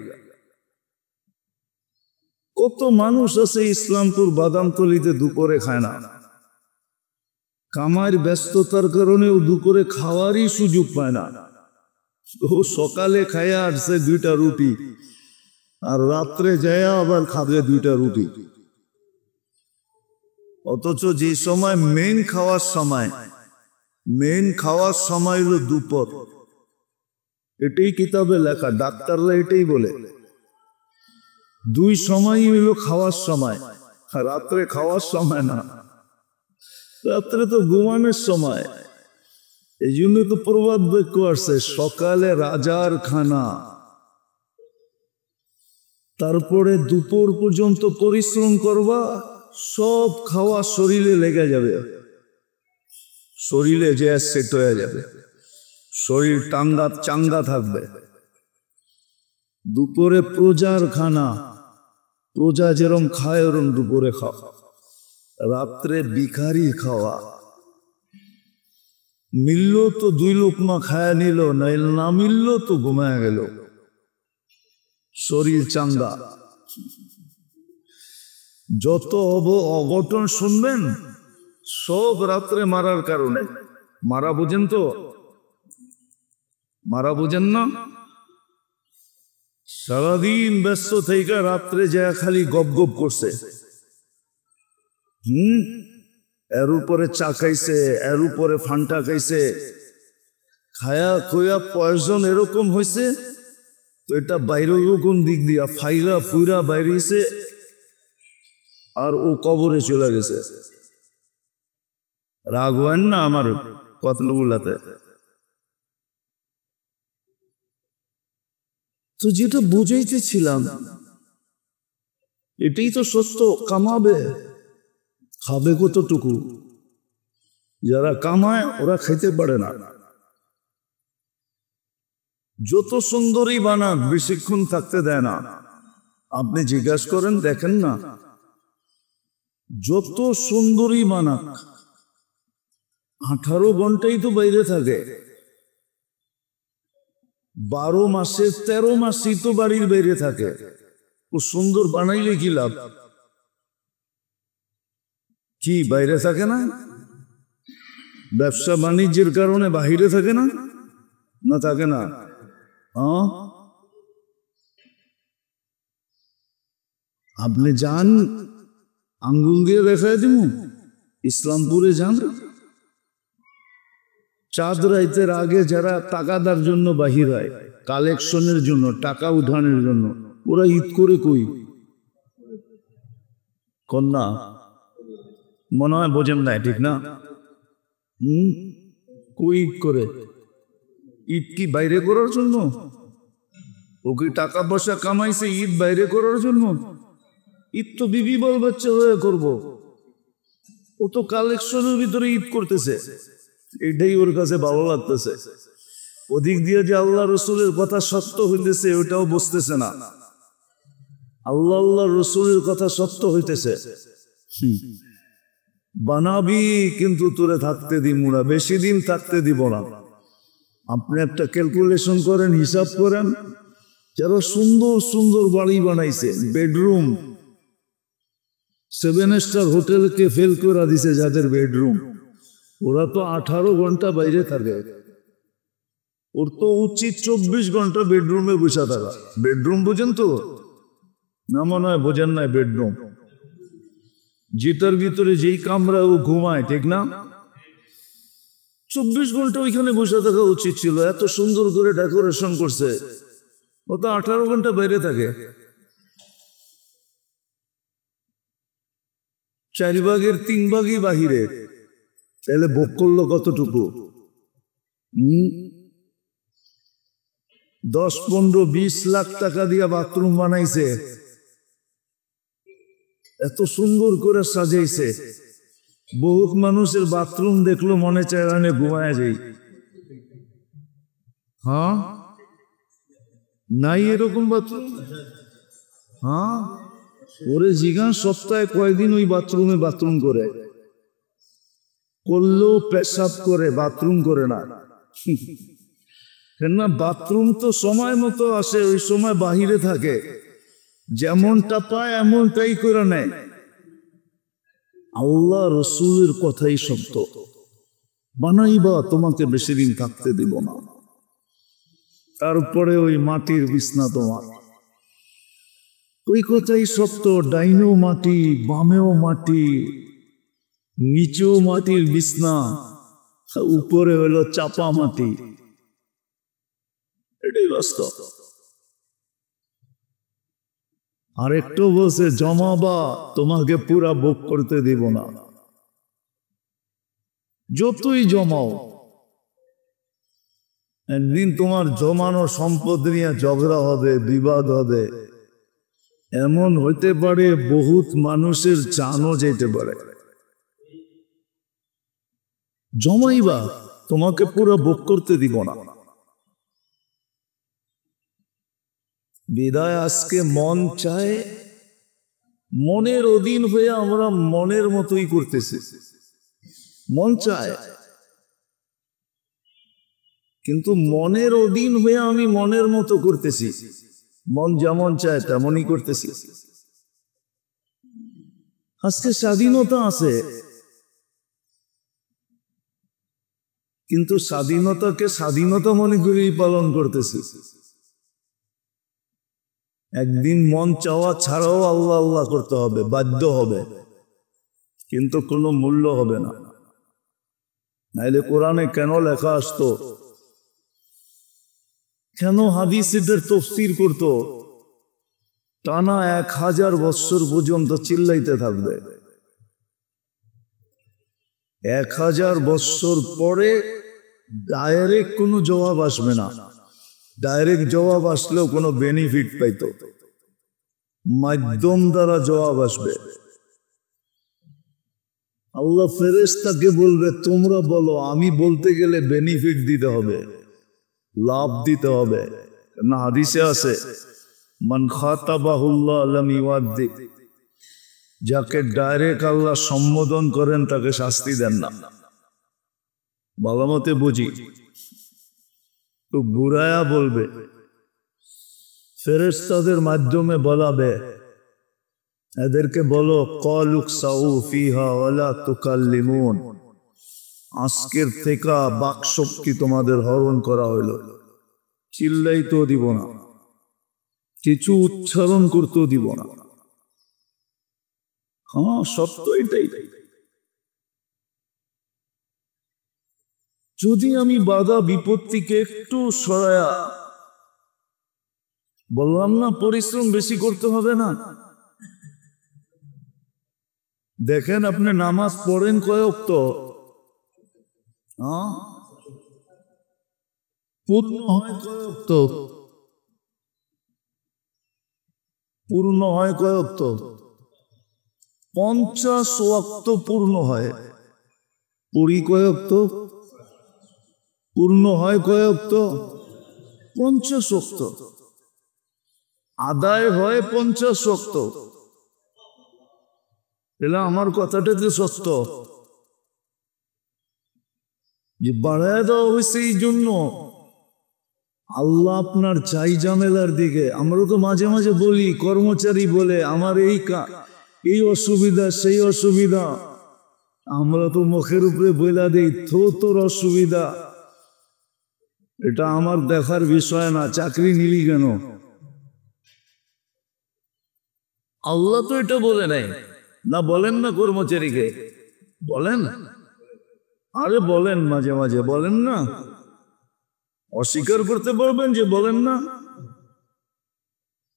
কত মানুষ আছে ইসলামপুর বাদামতলিতে দুপুরে খায় না, কামার ব্যস্ততার কারণে ও দুপুরে খাওয়ারই সুযোগ পায় না। ও সকালে খায়া আসছে 2টা রুটি, আর রাত্রে যায় আবার খাবে 2টা রুটি। অথচ যে সময় মেন খাওয়ার সময় হলো দুপুর। এটাই কিতাবে লেখা, ডাক্তাররা এটাই বলে। 2 সময়ই হলো খাওয়ার সময়, রাত্রে খাওয়ার সময় না, রাত্রে তো ঘুমানোর সময়। এই জন্য তো প্রবাদ বাক্য আসছে, সকালে রাজার খানা, তারপরে দুপুর পর্যন্ত পরিশ্রম করবা, সব খাওয়া শরীরে লেগে যাবে, শরীরে যে সেট হয়ে যাবে, শরীর চাঙ্গা থাকবে। দুপুরে প্রজার খানা, প্রজা যেরম খায় ওরম দুপুরে খাওয়া, রাত্রে ভিখারি খাওয়া। মিলল তো 2 লোকমা খায়া নিল, না মিলল তো ঘুমায় গেল, শরীর চাঙ্গা। যত অঘটন শুনবেন সব রাত্রে মারার কারণে। মারা বুঝেন তো? মারা বুঝেন না? সারাদিন ব্যস্ত থেকে রাত্রে যায় খালি গপ গপ করছে। এর উপরে চা খাইছে, এর উপরে ফান্টা খাইছে, খায়া খোয়া পয়জন এরকম হয়েছে। তো এটা বাইরে কোন দিক দিয়া ফাইলা ফুইরা বাইরেছে, আর ও কবরে চলে গেছে। রাগ হয় না আমার কতগুলাতে? তো যেটা বুঝাইতেছিলাম, এটাই তো সত্য। কামাবে, খাবে কতটুকু? যারা কামায় ওরা খাইতে পারে না। যত সুন্দরী বানাক বেশিক্ষণ থাকতে দেয় না। আপনি জিজ্ঞাসা করেন, দেখেন না, যত সুন্দরী বানাক 18 ঘন্টাই তো বাইরে থাকে। 12 মাসে 13 মাসই তো বাড়ির বাইরে থাকে। ও সুন্দর বানাইলে কি লাভ? কি বাইরে থাকে না? ব্যবসা বাণিজ্যের কারণে বাহিরে থাকে না? না থাকে না? আপনি যান, আঙ্গুল দিয়ে দেখায় দিব, ইসলামপুরে যান, চাঁদ রাইতের আগে যারা টাকাদার জন্য বাহির হয়, কালেকশনের জন্য, টাকা উঠানোর জন্য, ওরা ঈদ করে কই? কন্যা মনে হয় বোঝেন না, ঠিক না? কই ঈদ করে? ঈদ কি বাইরে করার জন্য? ও কি টাকা পয়সা কামাইছে ঈদ বাইরে করার জন্য? ঈদ তো বিবি বল বাচ্চা হয়ে করবো। ও তো কালেকশনের ভিতরে ঈদ করতেছে, এটাই ওর কাছে ভালো লাগতেছে। ওদিক দিয়ে যে আল্লাহ রসুলের কথা সত্য হইতেছে ওটাও বুঝতেছে না। আল্লাহ রসুলের কথা সত্য হইতেছে, বানাবি কিন্তু তোরে থাকতে দিব না, বেশি দিন থাকতে দিব না। আপনি একটা ক্যালকুলেশন করেন, হিসাব করেন, যারা সুন্দর সুন্দর বাড়ি বানাইছে, বেডরুম 7 স্টার হোটেলকে ফেল করে দিছে যাদের বেডরুম, ওরা তো 18 ঘন্টা বাইরে থাকে। ওর তো উচিত 24 ঘন্টা বেডরুমে বসে থাকা। বেডরুম বুঝেন তো? না মনে হয় বোঝেন নাই। বেডরুম যেটার ভিতরে যেই কামরা ও ঘুমায়, ঠিক না? 24 ঘন্টা ওইখানে বসে থাকা উচিত ছিল। এত সুন্দর করে ডেকোরেশন করছে, ও তো 18 ঘন্টা বাইরে থাকে। 4 ভাগের 3 ভাগই বাহিরে, তাহলে ভোগ করলো কতটুকু? 10, 15, 20 লাখ টাকা দিয়ে বাথরুম বানাইছে, এত সুন্দর করে সাজাইছে। বহুত মানুষের বাথরুম দেখলো মনে চায় রানে ঘুমায় যাই। হ্যাঁ, নাই এরকম বাথরুম? হ্যাঁ, ওরে জিজ্ঞাস সপ্তাহে কয়দিন ওই বাথরুমে বাথরুম করে? করলেও পেশাব করে, বাথরুম করে না। কেননা বাথরুম তো সময় মতো আসে, ওই সময় বাহিরে থাকে, যেমনটা পায় এমনটাই করে নেয়। আল্লাহ রসুলের কথাই সত্য, বানাইবা তোমাকে বেশি দিন থাকতে দিব না। তারপরে ওই মাটির বিছনা তোমার, ওই কথাই সত্য। ডাইনেও মাটি, বামেও মাটি, নিচেও মাটির বিছনা, উপরে হলো চাপা মাটি। এটাই বাস্তব। আরেকটু বলছে, জমাবা তোমাকে পুরা ভোগ করতে দিব না। যতই জমাও, একদিন তোমার জমানো সম্পদ নিয়ে ঝগড়া হবে, বিবাদ হবে। এমন হইতে পারে বহুত মানুষের জানও যেতে পারে। জমাইবা, তোমাকে পুরো ভোগ করতে দিব না। বিদায় আজকে মন চায়, মনের অধীন হয়ে আমরা মনের মতোই করতেছি। মন চায়, কিন্তু মনের অধীন হয়ে আমি মনের মতো করতেছি। মন যেমন চায় তেমনই করতেছি। আজকে স্বাধীনতা আছে, কিন্তু স্বাধীনতাকে স্বাধীনতা মনে করেই পালন করতেছি। একদিন মন চাওয়া ছাড়াও আল্লাহ আল্লাহ করতে হবে, বাধ্য হবে। কিন্তু কোনো মূল্য হবে না। নাইলে কোরআনে কেন লেখা আসতো, কেন হাদিস এটার তাফসীর করতো, টানা 1000 বছর পর্যন্ত চিল্লাইতে থাকবে। 1000 বছর পরে ডাইরেক্ট কোনো জবাব আসবে না। ডাইরেক্ট জবাব আসলেও কোনো বেনিফিট পাইতো, মাধ্যম দ্বারা জবাব আসবে। আল্লাহ ফেরেশতাকে বলবে তোমরা বলো, আমি বলতে গেলে বেনিফিট দিতে হবে, লাভ দিতে হবে। না হাদিসে আছে মান খাতাবাহুল্লাহ লাম ইওয়াদ্দি, যাকে ডাইরেক্ট আল্লাহ সম্বোধন করেন তাকে শাস্তি দেন না। ভালো মতে বুঝি, তো ঘুরায়া বলবে, ফেরেশতাদের মাধ্যমে বলাবে, এদেরকে বলো ক্বালুক সাউ ফিহা ওয়ালা তুকাল্লিমুন, আজকের থেকে বাক শক্তি তোমাদের হরণ করা হইল, চিল্লাইতেও দিব না, কিছু উচ্চারণ করতেও দিব না। হ্যাঁ সত্য এটাই। যদি আমি বাধা বিপত্তিকে একটু সরায়া, বললাম না পরিশ্রম বেশি করতে হবে না। দেখেন আপনি নামাজ পড়েন কয় ওয়াক্ত? পূর্ণ হয় কয় ওয়াক্ত? পূর্ণ হয় কয় ওয়াক্ত? 50 ওয়াক্ত পূর্ণ হয়। পড়ি কয় ওয়াক্ত? পূর্ণ হয় কয় ওয়াক্ত? 50 ওয়াক্ত। আদায় হয় 50 ওয়াক্ত। এলা আমার কথাটা যে সত্য, যে বাড়ায় দেওয়া হয়েছে এই জন্য আল্লাহ আপনার চাই ঝামেলার দিকে। আমরা তো মাঝে মাঝে বলি, কর্মচারী বলে আমার এই অসুবিধা সেই অসুবিধা, আমরা তো মুখের উপরে বইলা দিই তোর অসুবিধা, এটা আমার দেখার বিষয় না, চাকরি নিলি কেন? আল্লাহ তো এটা বলে নাই না, বলেন না কর্মচারীকে? বলেন, আরে বলেন, মাঝে মাঝে বলেন না, অস্বীকার করতে পারবেন যে বলেন না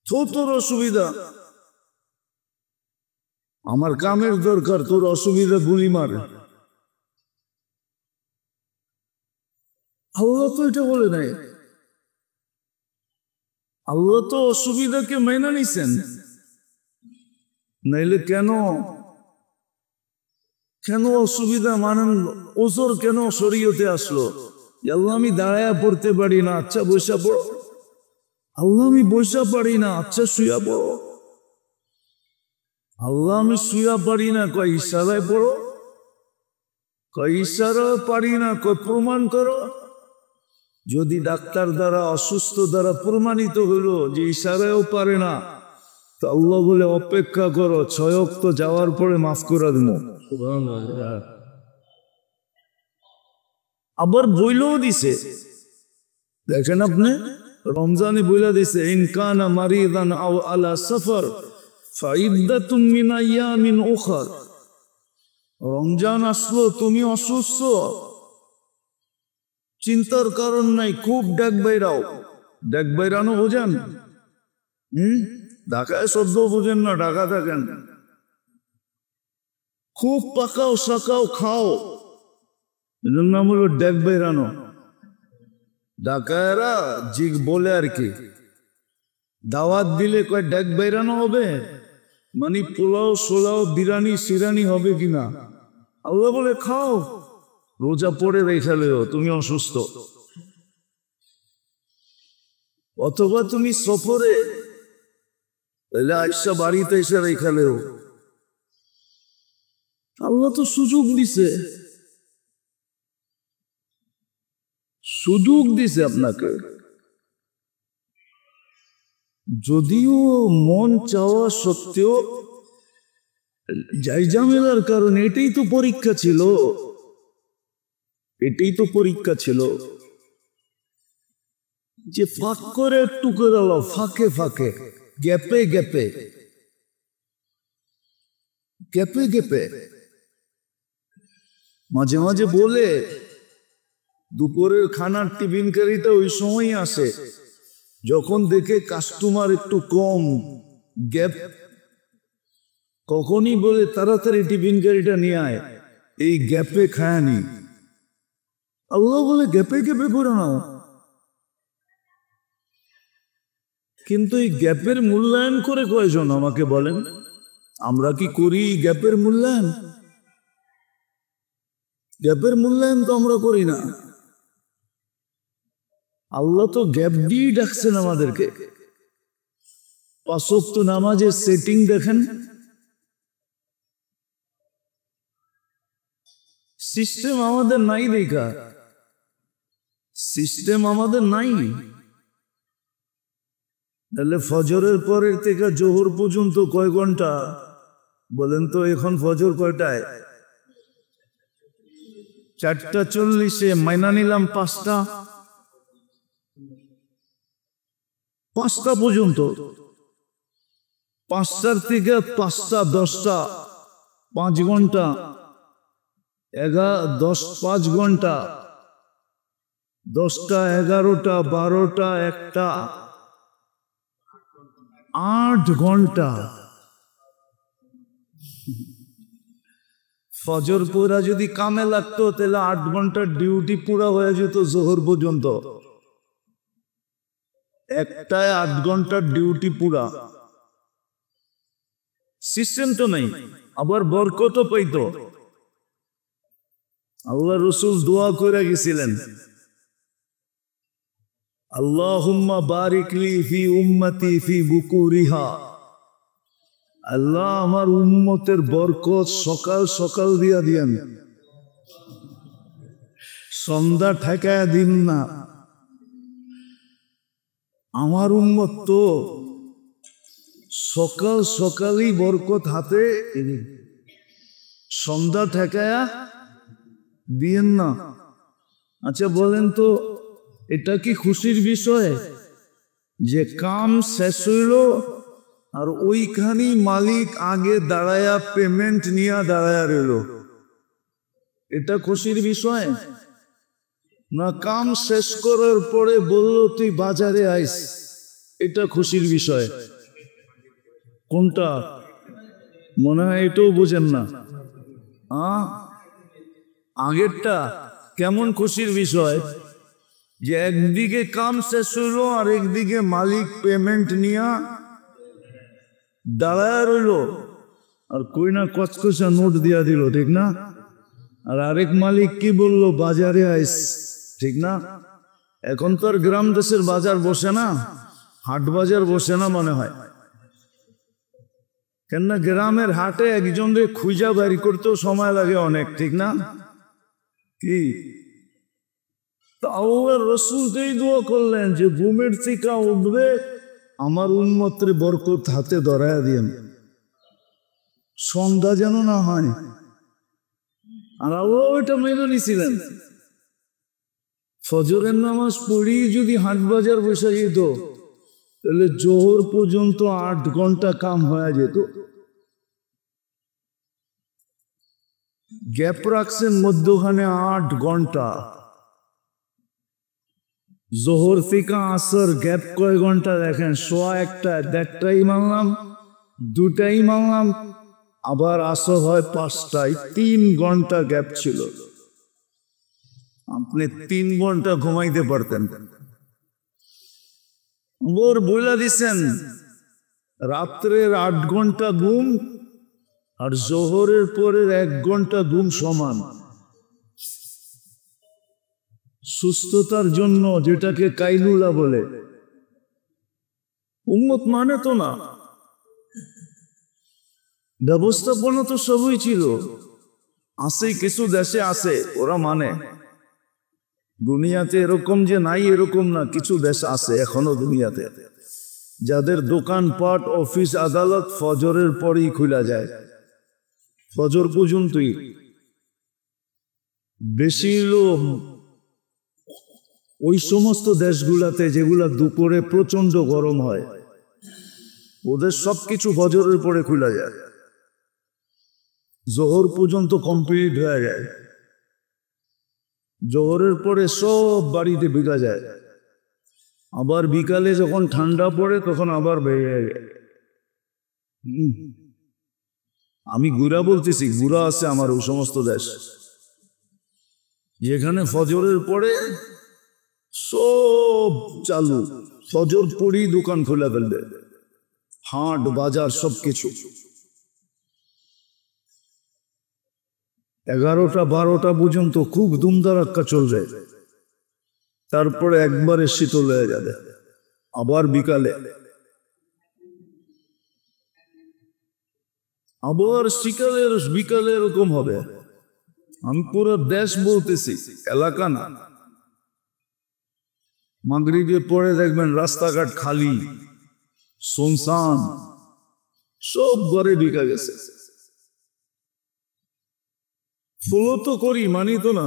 তোর অসুবিধা, আমার কামের দরকার, তোর অসুবিধা গুলি মার। আল্লাহ তো এটা বলে নাই। আল্লাহ তো অসুবিধাকে মেনে নিছেন, নাইলে কেন অসুবিধা মানেন? ওজোর কেন শরীয়তে আসলো? আল্লাহ আমি দাঁড়ায়া পড়তে পারি না, আচ্ছা বৈশা পড়ো। আল্লাহ আমি বৈশা পারি না, আচ্ছা শুয়া পড়ো। আল্লাহ আমি শুয়া পারি না, কয় ইশারায় পড়ো। কয় ইশারা পারি না, কয় প্রমাণ করো। যদি ডাক্তার দ্বারা, অসুস্থ দ্বারা প্রমাণিত হলো যে ইশারায়ও পারে না, তো আল্লাহ বলে অপেক্ষা করো, 6 ওয়াক্ত যাওয়ার পরে মাফ করে দেবো। আবার বইলেও দিছে, দেখেন আপনি, রমজানে বইলা দিছে ইনকানা মারিদান আও আলা সফর ফাইদ্দাতুম মিন আইয়ামিন উখর। রমজান আসলো, তুমি অসুস্থ, চিন্তার কারণ নাই, খুব ডাক বাইরাও। ডাক বাইরানো বোঝেন? ঢাকায় শব্দ বোঝেন না, ঢাকা থাকেন। খুব পাকাও শাকাও খাও, এর নাম হলো ডাক বাইরানো। ঢাকায়রা জিগ বলে আর কি, দাওয়াত দিলে কয় ডাক বাইরানো হবে, মানে পোলাও সোলাও বিরিয়ানি সিরানি হবে কিনা। আল্লাহ বলে খাও, রোজা পড়ে রেখালেও তুমি অসুস্থ, অথবা তুমি সফরে আইসা বাড়িতে এসে রেখালেও। আল্লাহ তো সুযোগ দিছে, সুযোগ দিছে আপনাকে। যদিও মন চাওয়া সত্ত্বেও যাই ঝামেলার কারণে, এটাই তো পরীক্ষা ছিল, এটাই তো পরীক্ষা ছিল যে ফাঁক করে একটু করে, ফাঁকে ফাঁকে, গ্যাপে গ্যাপে, গ্যাপে গ্যাপে মাঝে মাঝে বলে দুপুরের খানার টিফিনকারিটা ওই সময় আসে যখন দেখে কাস্টমার একটু কম, গ্যাপ। কখনই বলে তাড়াতাড়ি টিফিনকারিটা নিয়ে আয়, এই গ্যাপে খায়নি। আল্লাহ বলে গ্যাপে গ্যাপে করে নাও, কিন্তু এই গ্যাপের মূল্যায়ন করে কয়জন আমাকে বলেন? আমরা কি করি গ্যাপের মূল্যায়ন? গ্যাপের মূল্যায়ন তো আমরা করি না। আল্লাহ তো গ্যাপ দিয়েই ডাকছেন আমাদেরকে। 5 ওয়াক্ত নামাজের সেটিং দেখেন, সিস্টেম আমাদের নাই। দেখা সিস্টেম আমাদের নাই। তাহলে ফজরের পরের থেকে জোহর পর্যন্ত কয় ঘন্টা বলেন তো? এখন ফজর কয়টায়? 4:40। মাইনা নিলাম 5টা পর্যন্ত। 5টার থেকে 5টা 10টা 5 ঘন্টা, 5 ঘন্টা, 10টা 11টা 12টা 1টা 8 ঘন্টা। ফজর পুরা যদি কামে লাগতো তাহলে 8 ঘন্টার ডিউটি পুরা হয়ে যেত জোহর পর্যন্ত। একটায় 8 ঘন্টার ডিউটি পুরা। সিস্টেম তো নেই, আবার বরকতও পাইত। আল্লাহ রসুল দোয়া করে গেছিলেন, আল্লাহুম্মা বারিক লি ফি উম্মতি ফি বুকুরিহা। আল্লাহ আমার উম্মতের বরকত সকাল সকাল দিয়া দিয়েন, সন্ধ্যা ঠেকায়া দিন না। আমার উম্মত তো সকাল সকালই বরকত হাতে, সন্ধ্যা ঠেকায়া দিয়েন না। আচ্ছা বলেন তো, এটা কি খুশির বিষয় যে কাম শেষ হইল আর ওইখানেই মালিক আগে দাঁড়ায়া পেমেন্ট নিয়ে দাঁড়ায়া রইল? এটা খুশির বিষয় না? কাম শেষ করার পরে বললো তুই বাজারে আইস, এটা খুশির বিষয়? কোনটা? মনে হয় এটাও বোঝেন না। আগেরটা কেমন খুশির বিষয় যে একদিকে কাম শেষ হইল আর একদিকে মালিক পেমেন্ট নিয়ে দাঁড়ায় রইল, আর কই না কচকচা নোট দিয়া দিল, ঠিক না? আর আরেক মালিক কি বললো? বাজারে আইস, ঠিক না? এখন তো আর গ্রাম দেশের বাজার বসে না, হাট বাজার বসে না মনে হয়। কেননা গ্রামের হাটে একজনকে খুঁজা বাড়ি করতেও সময় লাগে অনেক, ঠিক না? কি আল্লাহর রাসূল এই দোয়া করলেন যে ঘুমের থেকে উঠবে আমার উম্মতের বরকত হাতে ধরায়া দিয়েন, সন্ধ্যা যেন না হয়। আর আল্লাহ এটা মেনে নিয়েছিলেন। ফজরের নামাজ পড়ি যদি হাট বাজার বসে যেত তাহলে জোহর পর্যন্ত 8 ঘন্টা কাম হয়ে যেত। গ্যাপ রাখছেন মধ্যখানে 8 ঘন্টা। জোহর থেকে আসর গ্যাপ কয় ঘন্টা দেখেন? 1:15, 1:30 মানলাম, 2টাই মানলাম, আবার আসর হয় 5টায়, 3 ঘন্টা গ্যাপ ছিল। আপনি 3 ঘন্টা ঘুমাইতে পারতেন। ওর বলে দিচ্ছেন রাত্রের 8 ঘন্টা ঘুম আর জোহরের পরের 1 ঘন্টা ঘুম সমান। সুস্থতার জন্য, যেটাকে কাইলুলা বলে। উম্মত মানে তো না, ব্যবস্থাপনা তো সবই ছিল। আছে কিছু দেশে আছে ওরা মানে, দুনিয়াতে এরকম যে নাই এরকম না, কিছু দেশ আছে এখনো দুনিয়াতে যাদের দোকানপাট অফিস আদালত ফজরের পরেই খোলা যায়, ফজর পর্যন্তই। বেশি লোক ওই সমস্ত দেশগুলাতে যেগুলা দুপুরে প্রচন্ড গরম হয়, ওদের সবকিছু ফজরের পরে খোলা যায়, জোহর পর্যন্ত কমপ্লিট হয়ে যায়। জোহরের পরে সব বাড়িতে বিকা যায়, আবার বিকালে যখন ঠান্ডা পড়ে তখন আবার বেড়ে যায়। আমি গুড়া বলতেছি, গুড়া আছে আমার ওই সমস্ত দেশ যেখানে ফজরের পরে সব চালু, ফজর পরেই দোকান খুলে ফেলবে, হাট বাজার সবকিছু। 11টা 12টা পর্যন্ত খুব ধুমধারাক্কা চলবে, তারপরে একবারে শীতল হয়ে যাবে, আবার বিকালে আবার বিকালে এরকম হবে। আমি পুরো দেশ বলতেছি, এলাকা না। মাগরিবের পরে দেখবেন রাস্তাঘাট খালি, শুনসান, সব ঘরে ঢুকে গেছে। ফলো তো করি, মানি তো না,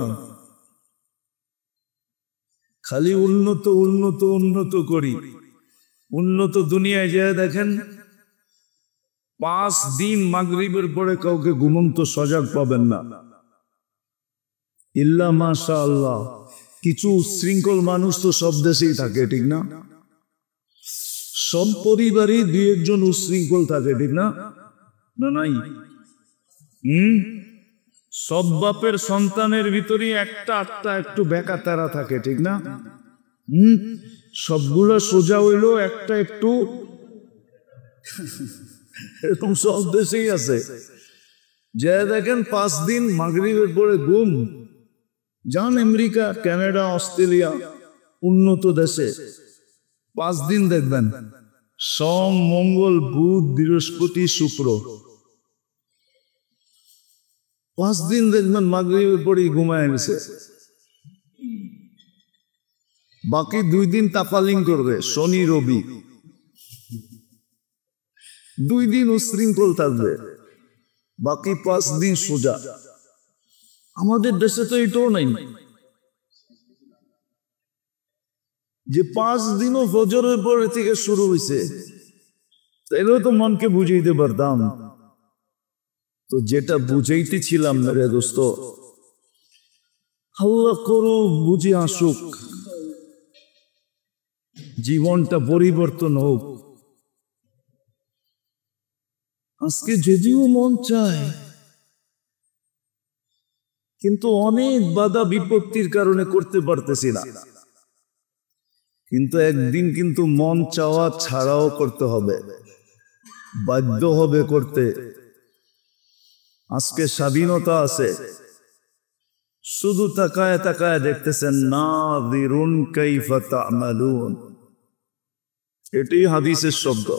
খালি উন্নত উন্নত উন্নত করি। উন্নত দুনিয়ায় যায় দেখেন 5 দিন মাগরিবের পরে কাউকে ঘুমন্ত সজাগ পাবেন না, ইল্লা মাশাআল্লাহ। কিছু শৃঙ্খল মানুষ তো সব দেশেই থাকে, ঠিক না? সব পরিবারই 2 একজন উশৃঙ্খল থাকে, ঠিক না? না নাই? সব বাপের সন্তানের ভিতরে একটা আটটা একটু বেকাতারা থাকে, ঠিক না? সবগুলো সোজা হইলো, একটা একটু, এরকম সব দেশেই আছে। যে দেখেন 5 দিন মাগরিবের পরে ঘুম। যান আমেরিকা, কানাডা, অস্ট্রেলিয়া, উন্নত দেশে 5 দিন দেখবেন সোম, মঙ্গল, বুধ, বৃহস্পতি, শুক্র, 5 দিন দেখবেন মাগরিবের পরেই ঘুমায় গেছে। বাকি 2 দিন তাফালিং করবে, শনি রবি, 2 দিন উশৃঙ্খল থাকবে, বাকি 5 দিন সোজা। আমাদের দেশে তো এটাও নাই যে 5 দিনও ফজরের পরে থেকে শুরু হয়েছে, তাইলেও তো মনকে বুঝাইতে পারতাম। তো যেটা বুঝাইতেছিলাম মেরে দোস্ত, আল্লাহ করো বুঝে আসুক, জীবনটা পরিবর্তন হোক। আজকে যদিও মন চায়, কিন্তু অনেক বাধা বিপত্তির কারণে করতে পারতেছি না। কিন্তু একদিন কিন্তু মন চাওয়া ছাড়াও করতে হবে, বাধ্য হবে করতে। আজকে স্বাধীনতা আছে, শুধু তাকায় তাকায় দেখতেছেন, নাযিরুন কাইফা তা'মালুন, এটি হাদিসের শব্দ।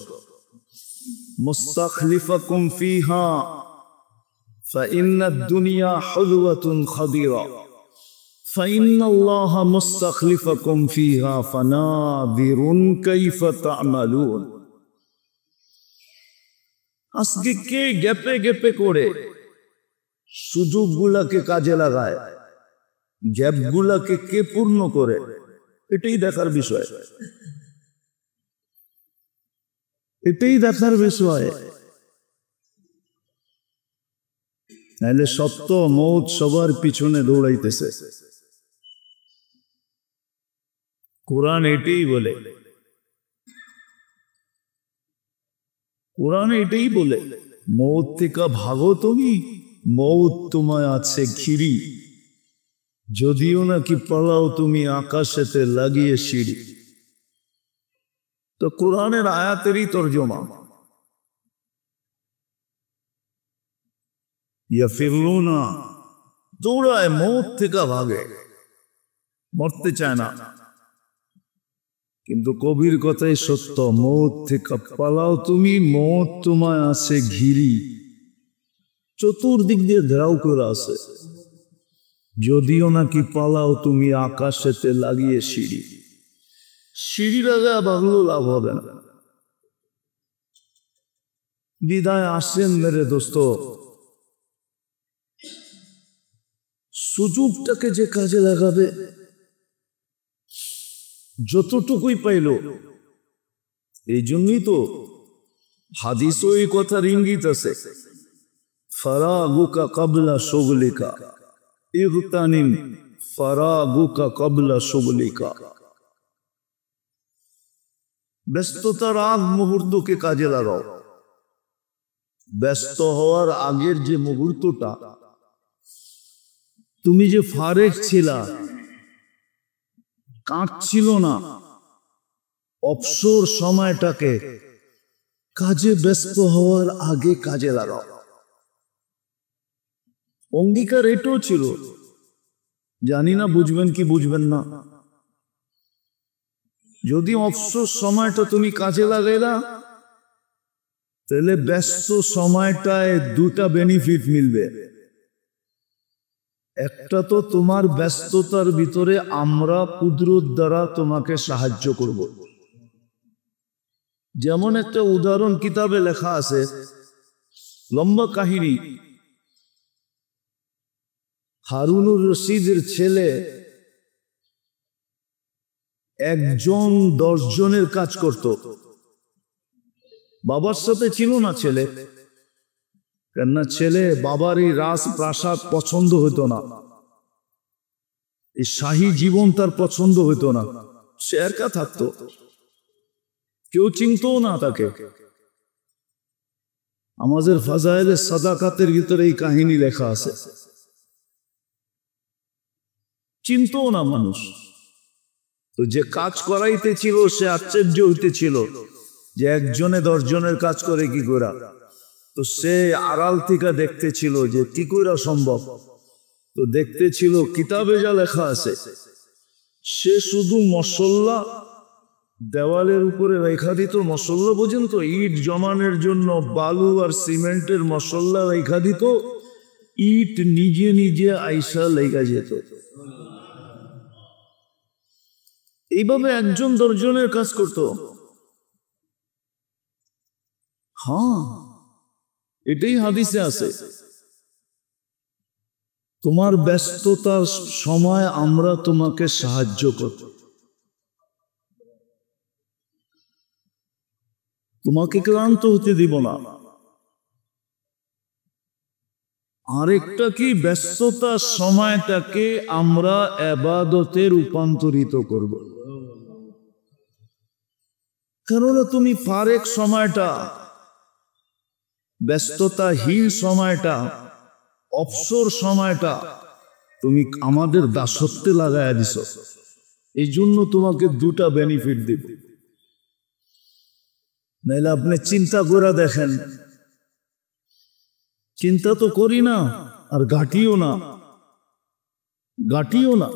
মুস্তাখলিফাকুম ফিহা ফাইন্নাদ দুনিয়া হুলওয়াতুন খাদিরা ফাইন্নাল্লাহা মুস্তাখলিফাকুম ফিহা ফানাযিরুন কাইফা তা'মালুন। আজকে কে গ্যাপে গ্যাপে করে সুযোগগুলাকে কাজে লাগায়, গ্যাপগুলাকে কে পূর্ণ করে, এটাই দেখার বিষয়, এটাই দেখার বিষয়। নাহলে সত্য মৌত সবার পিছনে দৌড়াইতেছে। কোরআন এটাই বলে, কোরআন এটাই বলে, মৌত থেকে ভাগো তুমি, মৌত তোমায় আছে ঘিরি, যদিও নাকি পালাও তুমি আকাশেতে লাগিয়ে সিঁড়ি। তো কোরআনের আয়াতেরই তর্জমা, ইয়াফিরুনা, দৌড়ায়, মৌত থেকে ভাগে, মরতে চায় না। কিন্তু কবির কথাই সত্য, মৌত থেকে পালাও তুমি, মৌত তোমায় আছে ঘিরি, চতুর্দিক দিয়ে ঘেরাও করে আছে, যদিও নাকি পালাও তুমি আকাশেতে লাগিয়ে সিঁড়ি। সিঁড়ি লাগা ভাগলো লাভ হবে না। বিদায় আসেন মেরে দোস্ত, সুযোগটাকে যে কাজে লাগাবে, যতটুকুই পাইল। এই জন্যই তো হাদিসও এই কথার ইঙ্গিত আছে, ফারাগুকা কাবলা শুগলিকা ইগতানিম ফারাগুকা ক্বাবলা শুগলিকা। ব্যস্ততার আগ মুহূর্তকে কাজে লাগাও। ব্যস্ত হওয়ার আগের যে মুহূর্তটা তুমি যে ফারেক ছিলা, কাঁদছিল না, অবসর সময়টাকে কাজে ব্যস্ত হওয়ার আগে কাজে লাগাও। অঙ্গীকার এটাও ছিল, জানি না বুঝবেন কি বুঝবেন না, যদি অবসর সময়টা তুমি কাজে লাগাইলা তাহলে ব্যস্ত সময়টায় দুটা বেনিফিট মিলবে। একটা তো তোমার ব্যস্ততার ভিতরে আমরা কুদরত দ্বারা তোমাকে সাহায্য করব। যেমন একটা উদাহরণ কিতাবে লেখা আছে, লম্বা কাহিনী। হারুনুর রশিদের ছেলে একজন 10 জনের কাজ করত। বাবার সাথে ছিল না ছেলে, কেননা ছেলে বাবার এই রাজপ্রাসাদ পছন্দ হতো না, এই শাহী জীবন তার পছন্দ হতো না। সে একা থাকতো, কেউ চিনতো না তাকে। আমাদের ফাজাইলে সাদাকাতের ভিতরে এই কাহিনী লেখা আছে। চিনতো না মানুষ। তো যে কাজ করাইতেছিল সে আশ্চর্য হইতেছিল যে একজনে 10 জনের কাজ করে কি করে। তো সে আড়াল থেকে দেখতেছিল যে কি করে সম্ভব। তো দেখতেছিল কিতাবে যা লেখা আছে, সে শুধু মসল্লা দেওয়ালের উপরে রেখা দিত। মসল্লা বোঝেন তো, ইট জমানের জন্য বালু আর সিমেন্টের মসল্লা রেখা দিত, ইট নিজে নিজে আইসা লেগা যেত। এইভাবে একজন 10 জনের কাজ করত। হ্যাঁ, এটাই হাদিসে আছে। তোমার ব্যস্ততার সময় আমরা তোমাকে সাহায্য করব, তোমাকে ক্লান্ত হতে দিব না। আরেকটা কি, ব্যস্ততার সময়টাকে আমরা ইবাদতে রূপান্তরিত করব। কারণ তুমি ফারেক সময়টা, ব্যস্ততাহীন সময়টা, অবসর সময়টা তুমি আমাদের দাসত্বে লাগাইয়া দিছ। এই জন্য তোমাকে দুটা বেনিফিট দিব। নাইলে আপনি চিন্তা করে দেখেন, চিন্তা তো করি না আর ঘাটিও না, ঘাটিও না,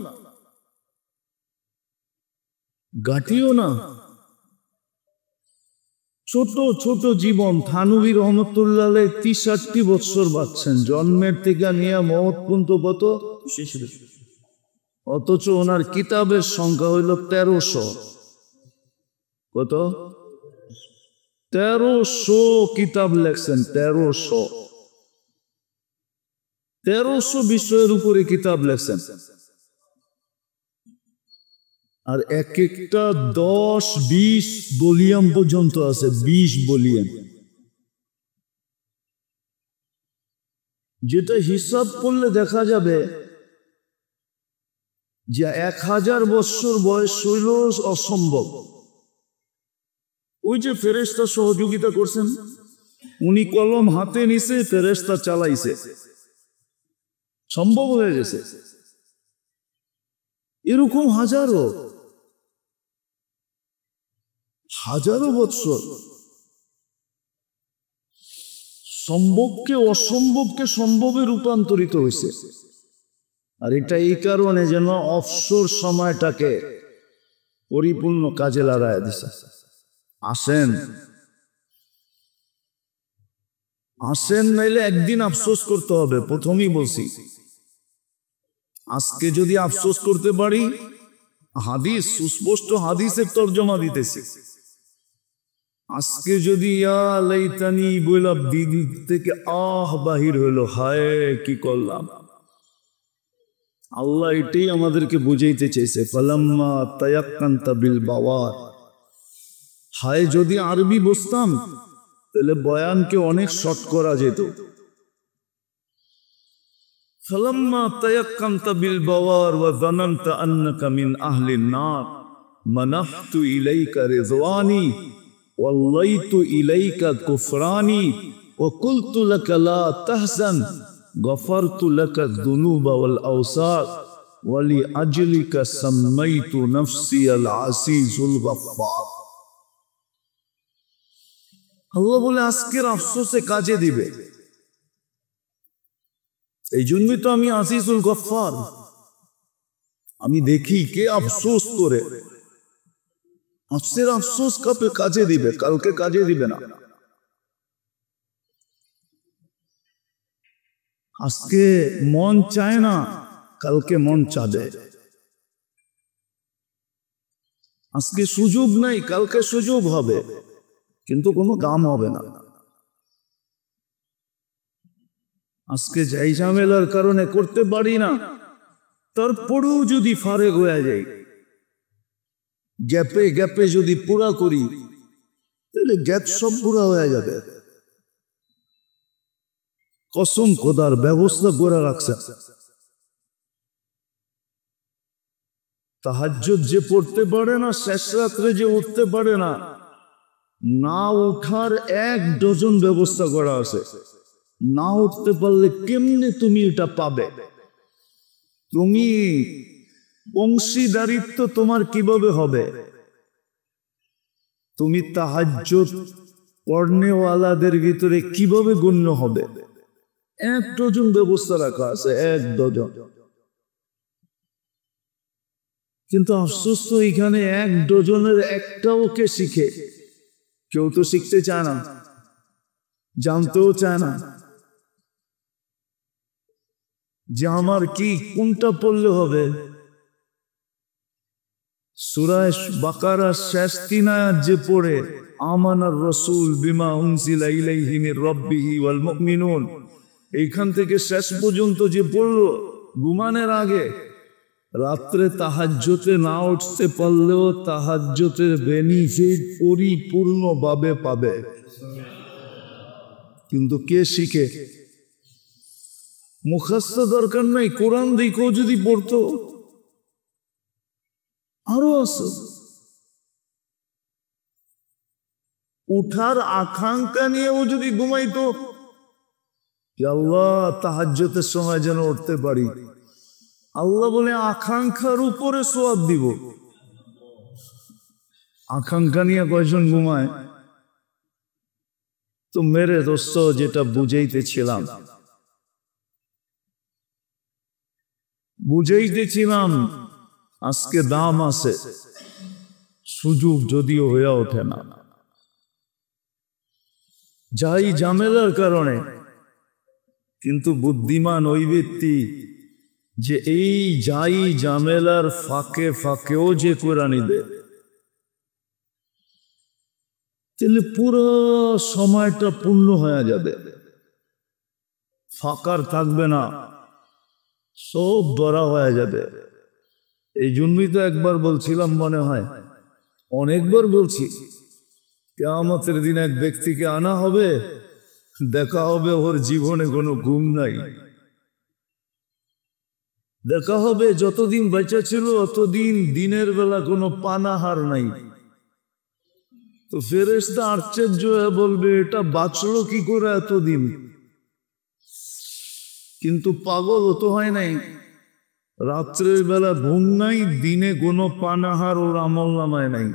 ঘাটিও না। ছোট ছোট জীবন। থানভী রহমতুল্লাহ 63 বছর বাঁচছেন, জন্মের থেকে নিয়ে মওত পর্যন্ত কত, অথচ ওনার কিতাবের সংখ্যা হইল 1300। কত? 1300 কিতাব লেখছেন। 1300 বিষয়ের উপরে কিতাব লেখছেন। আর এক একটা 10-20 ভলিউম পর্যন্ত আছে। 20 ভলিউম, যেটা হিসাব করলে দেখা যাবে যে 1000 বছর বয়স হইল অসম্ভব। ওই যে ফেরেশতা সহযোগিতা করছেন, উনি কলম হাতে নিছে, ফেরেশতা চালাইছে, সম্ভব হয়ে গেছে। এরকম হাজারো হাজারো বৎসর সম্ভবকে অসম্ভবকে সম্ভবে রূপান্তরিত হয়েছে। আর এটা এই কারণে যেন অবসর সময়টাকে পরিপূর্ণ কাজে লাগায় দিছে। আসেন আসেন, নাইলে একদিন আফসোস করতে হবে। প্রথমেই বলছি, আজকে যদি আফসোস করতে পারি, হাদিস সুস্পষ্ট হাদিসের তর্জমা দিতেছি। আজকে যদি ইয়া লাইতানি বইলা দিল থেকে বাহির হইল, হায় কি করলাম। আল্লাহ এটাই আমাদেরকে বুঝাইতে চেয়েছে, ফালাম্মা তায়াক্কানতা বিল বাওয়ার। হায় যদি আরবি বুঝতাম তাহলে বয়ানকে অনেক শর্ট করা যেত। فلما تيقنت بالبوار وظننت أنك من أهل النار منحت إليك رضواني والليت إليك كفراني وقلت لك لا تحزن غفرت لك الذنوب والأوساط ولأجلك سميت نفسي العزيز الغفار আল্লাহ বলে আজকের আফসোসে কাজে দিবে এই জন্যই তো আমি আজিজুল গফফার আমি দেখি কে আফসোস করে আজকের আফসোস কবে কাজে দিবে কালকে কাজে দিবে না আজকে মন চায় না কালকে মন চাবে আজকে সুযোগ নাই কালকে সুযোগ হবে কিন্তু কোনো দাম হবে না আজকে যাই ঝামেলার কারণে করতে পারি না তারপরেও যদি ফারেক হয়ে যাই গ্যাপে গ্যাপে যদি পুরা করি তাহলে গ্যাপ সব পুরা হয়ে যাবে কসম খোদার ব্যবস্থা করে রাখছে তাহাজ্জুদ যে পড়তে পারে না শেষ রাত্রে যে উঠতে পারে না না উঠার 1 ডজন ব্যবস্থা করা আছে না উঠতে পারলে কেমনে তুমি এটা পাবে তুমি অংশীদারিত্ব তোমার কিভাবে হবে তুমি তাহাজ্জুদ পড়নেওয়ালাদের ভিতরে কিভাবে গণ্য হবে 1 ডজন ব্যবস্থা রাখা আছে 1 ডজন কিন্তু আফসোস তো এখানে 1 ডজনের একটাও কে শিখে কেউ তো শিখতে চায় না জানতেও চায় না যে আমার কি কোনটা পড়লে হবে সূরা বাকারার শেষ 3 আয়াত যে পড়ে আমানার রাসূল বিমা উনজিলা ইলাইহি মির রাব্বিহি ওয়াল মুমিনুন এইখান থেকে শেষ পর্যন্ত যে পড়লো ঘুমানোর আগে রাত্রে তাহাজ্জুদে না উঠতে পারলেও তাহাজ্জুদের বেনিফিট পরিপূর্ণভাবে পাবে কিন্তু কে শিখে মুখস্থ দরকার নাই কোরআন দিকেও যদি পড়তো আরো আছে উঠার আকাঙ্ক্ষা নিয়েও যদি ঘুমাইতো আল্লাহ তাহাজ্জুদের সময় যেন উঠতে পারি আল্লাহ বলে আকাঙ্ক্ষার উপরে সওয়াব দিব আকাঙ্ক্ষা নিয়ে কয়জন ঘুমায় তো মেরে দোস্ত যেটা বুঝাইতেছিলাম আজকে দাম আছে সুযোগ যদিও হয়ে ওঠে না যাই ঝামেলার কারণে কিন্তু বুদ্ধিমান ওই ব্যক্তি যে এই যাই ঝামেলার ফাঁকে ফাঁকেও যে কোরআন নিবে তাহলে পুরো সময়টা পূর্ণ হয়ে যাবে ফাঁকার থাকবে না সব ভরা হয়ে যাবে এই জন্যই তো একবার বলছিলাম মনে হয় অনেকবার বলছি কিয়ামতের দিন এক ব্যক্তিকে আনা হবে দেখা হবে ওর জীবনে কোনো ঘুম নাই দেখা হবে যতদিন বেঁচে ছিল অতদিন দিনের বেলা কোনো পানাহার নাই তো ফেরেশতা আশ্চর্য হয়ে বলবে এটা বাঁচলো কি করে এতদিন কিন্তু পাগল তো হয় নাই রাত্রের বেলা ঘুম নাই দিনে কোনো পানাহার ওর আমল নামায় নাই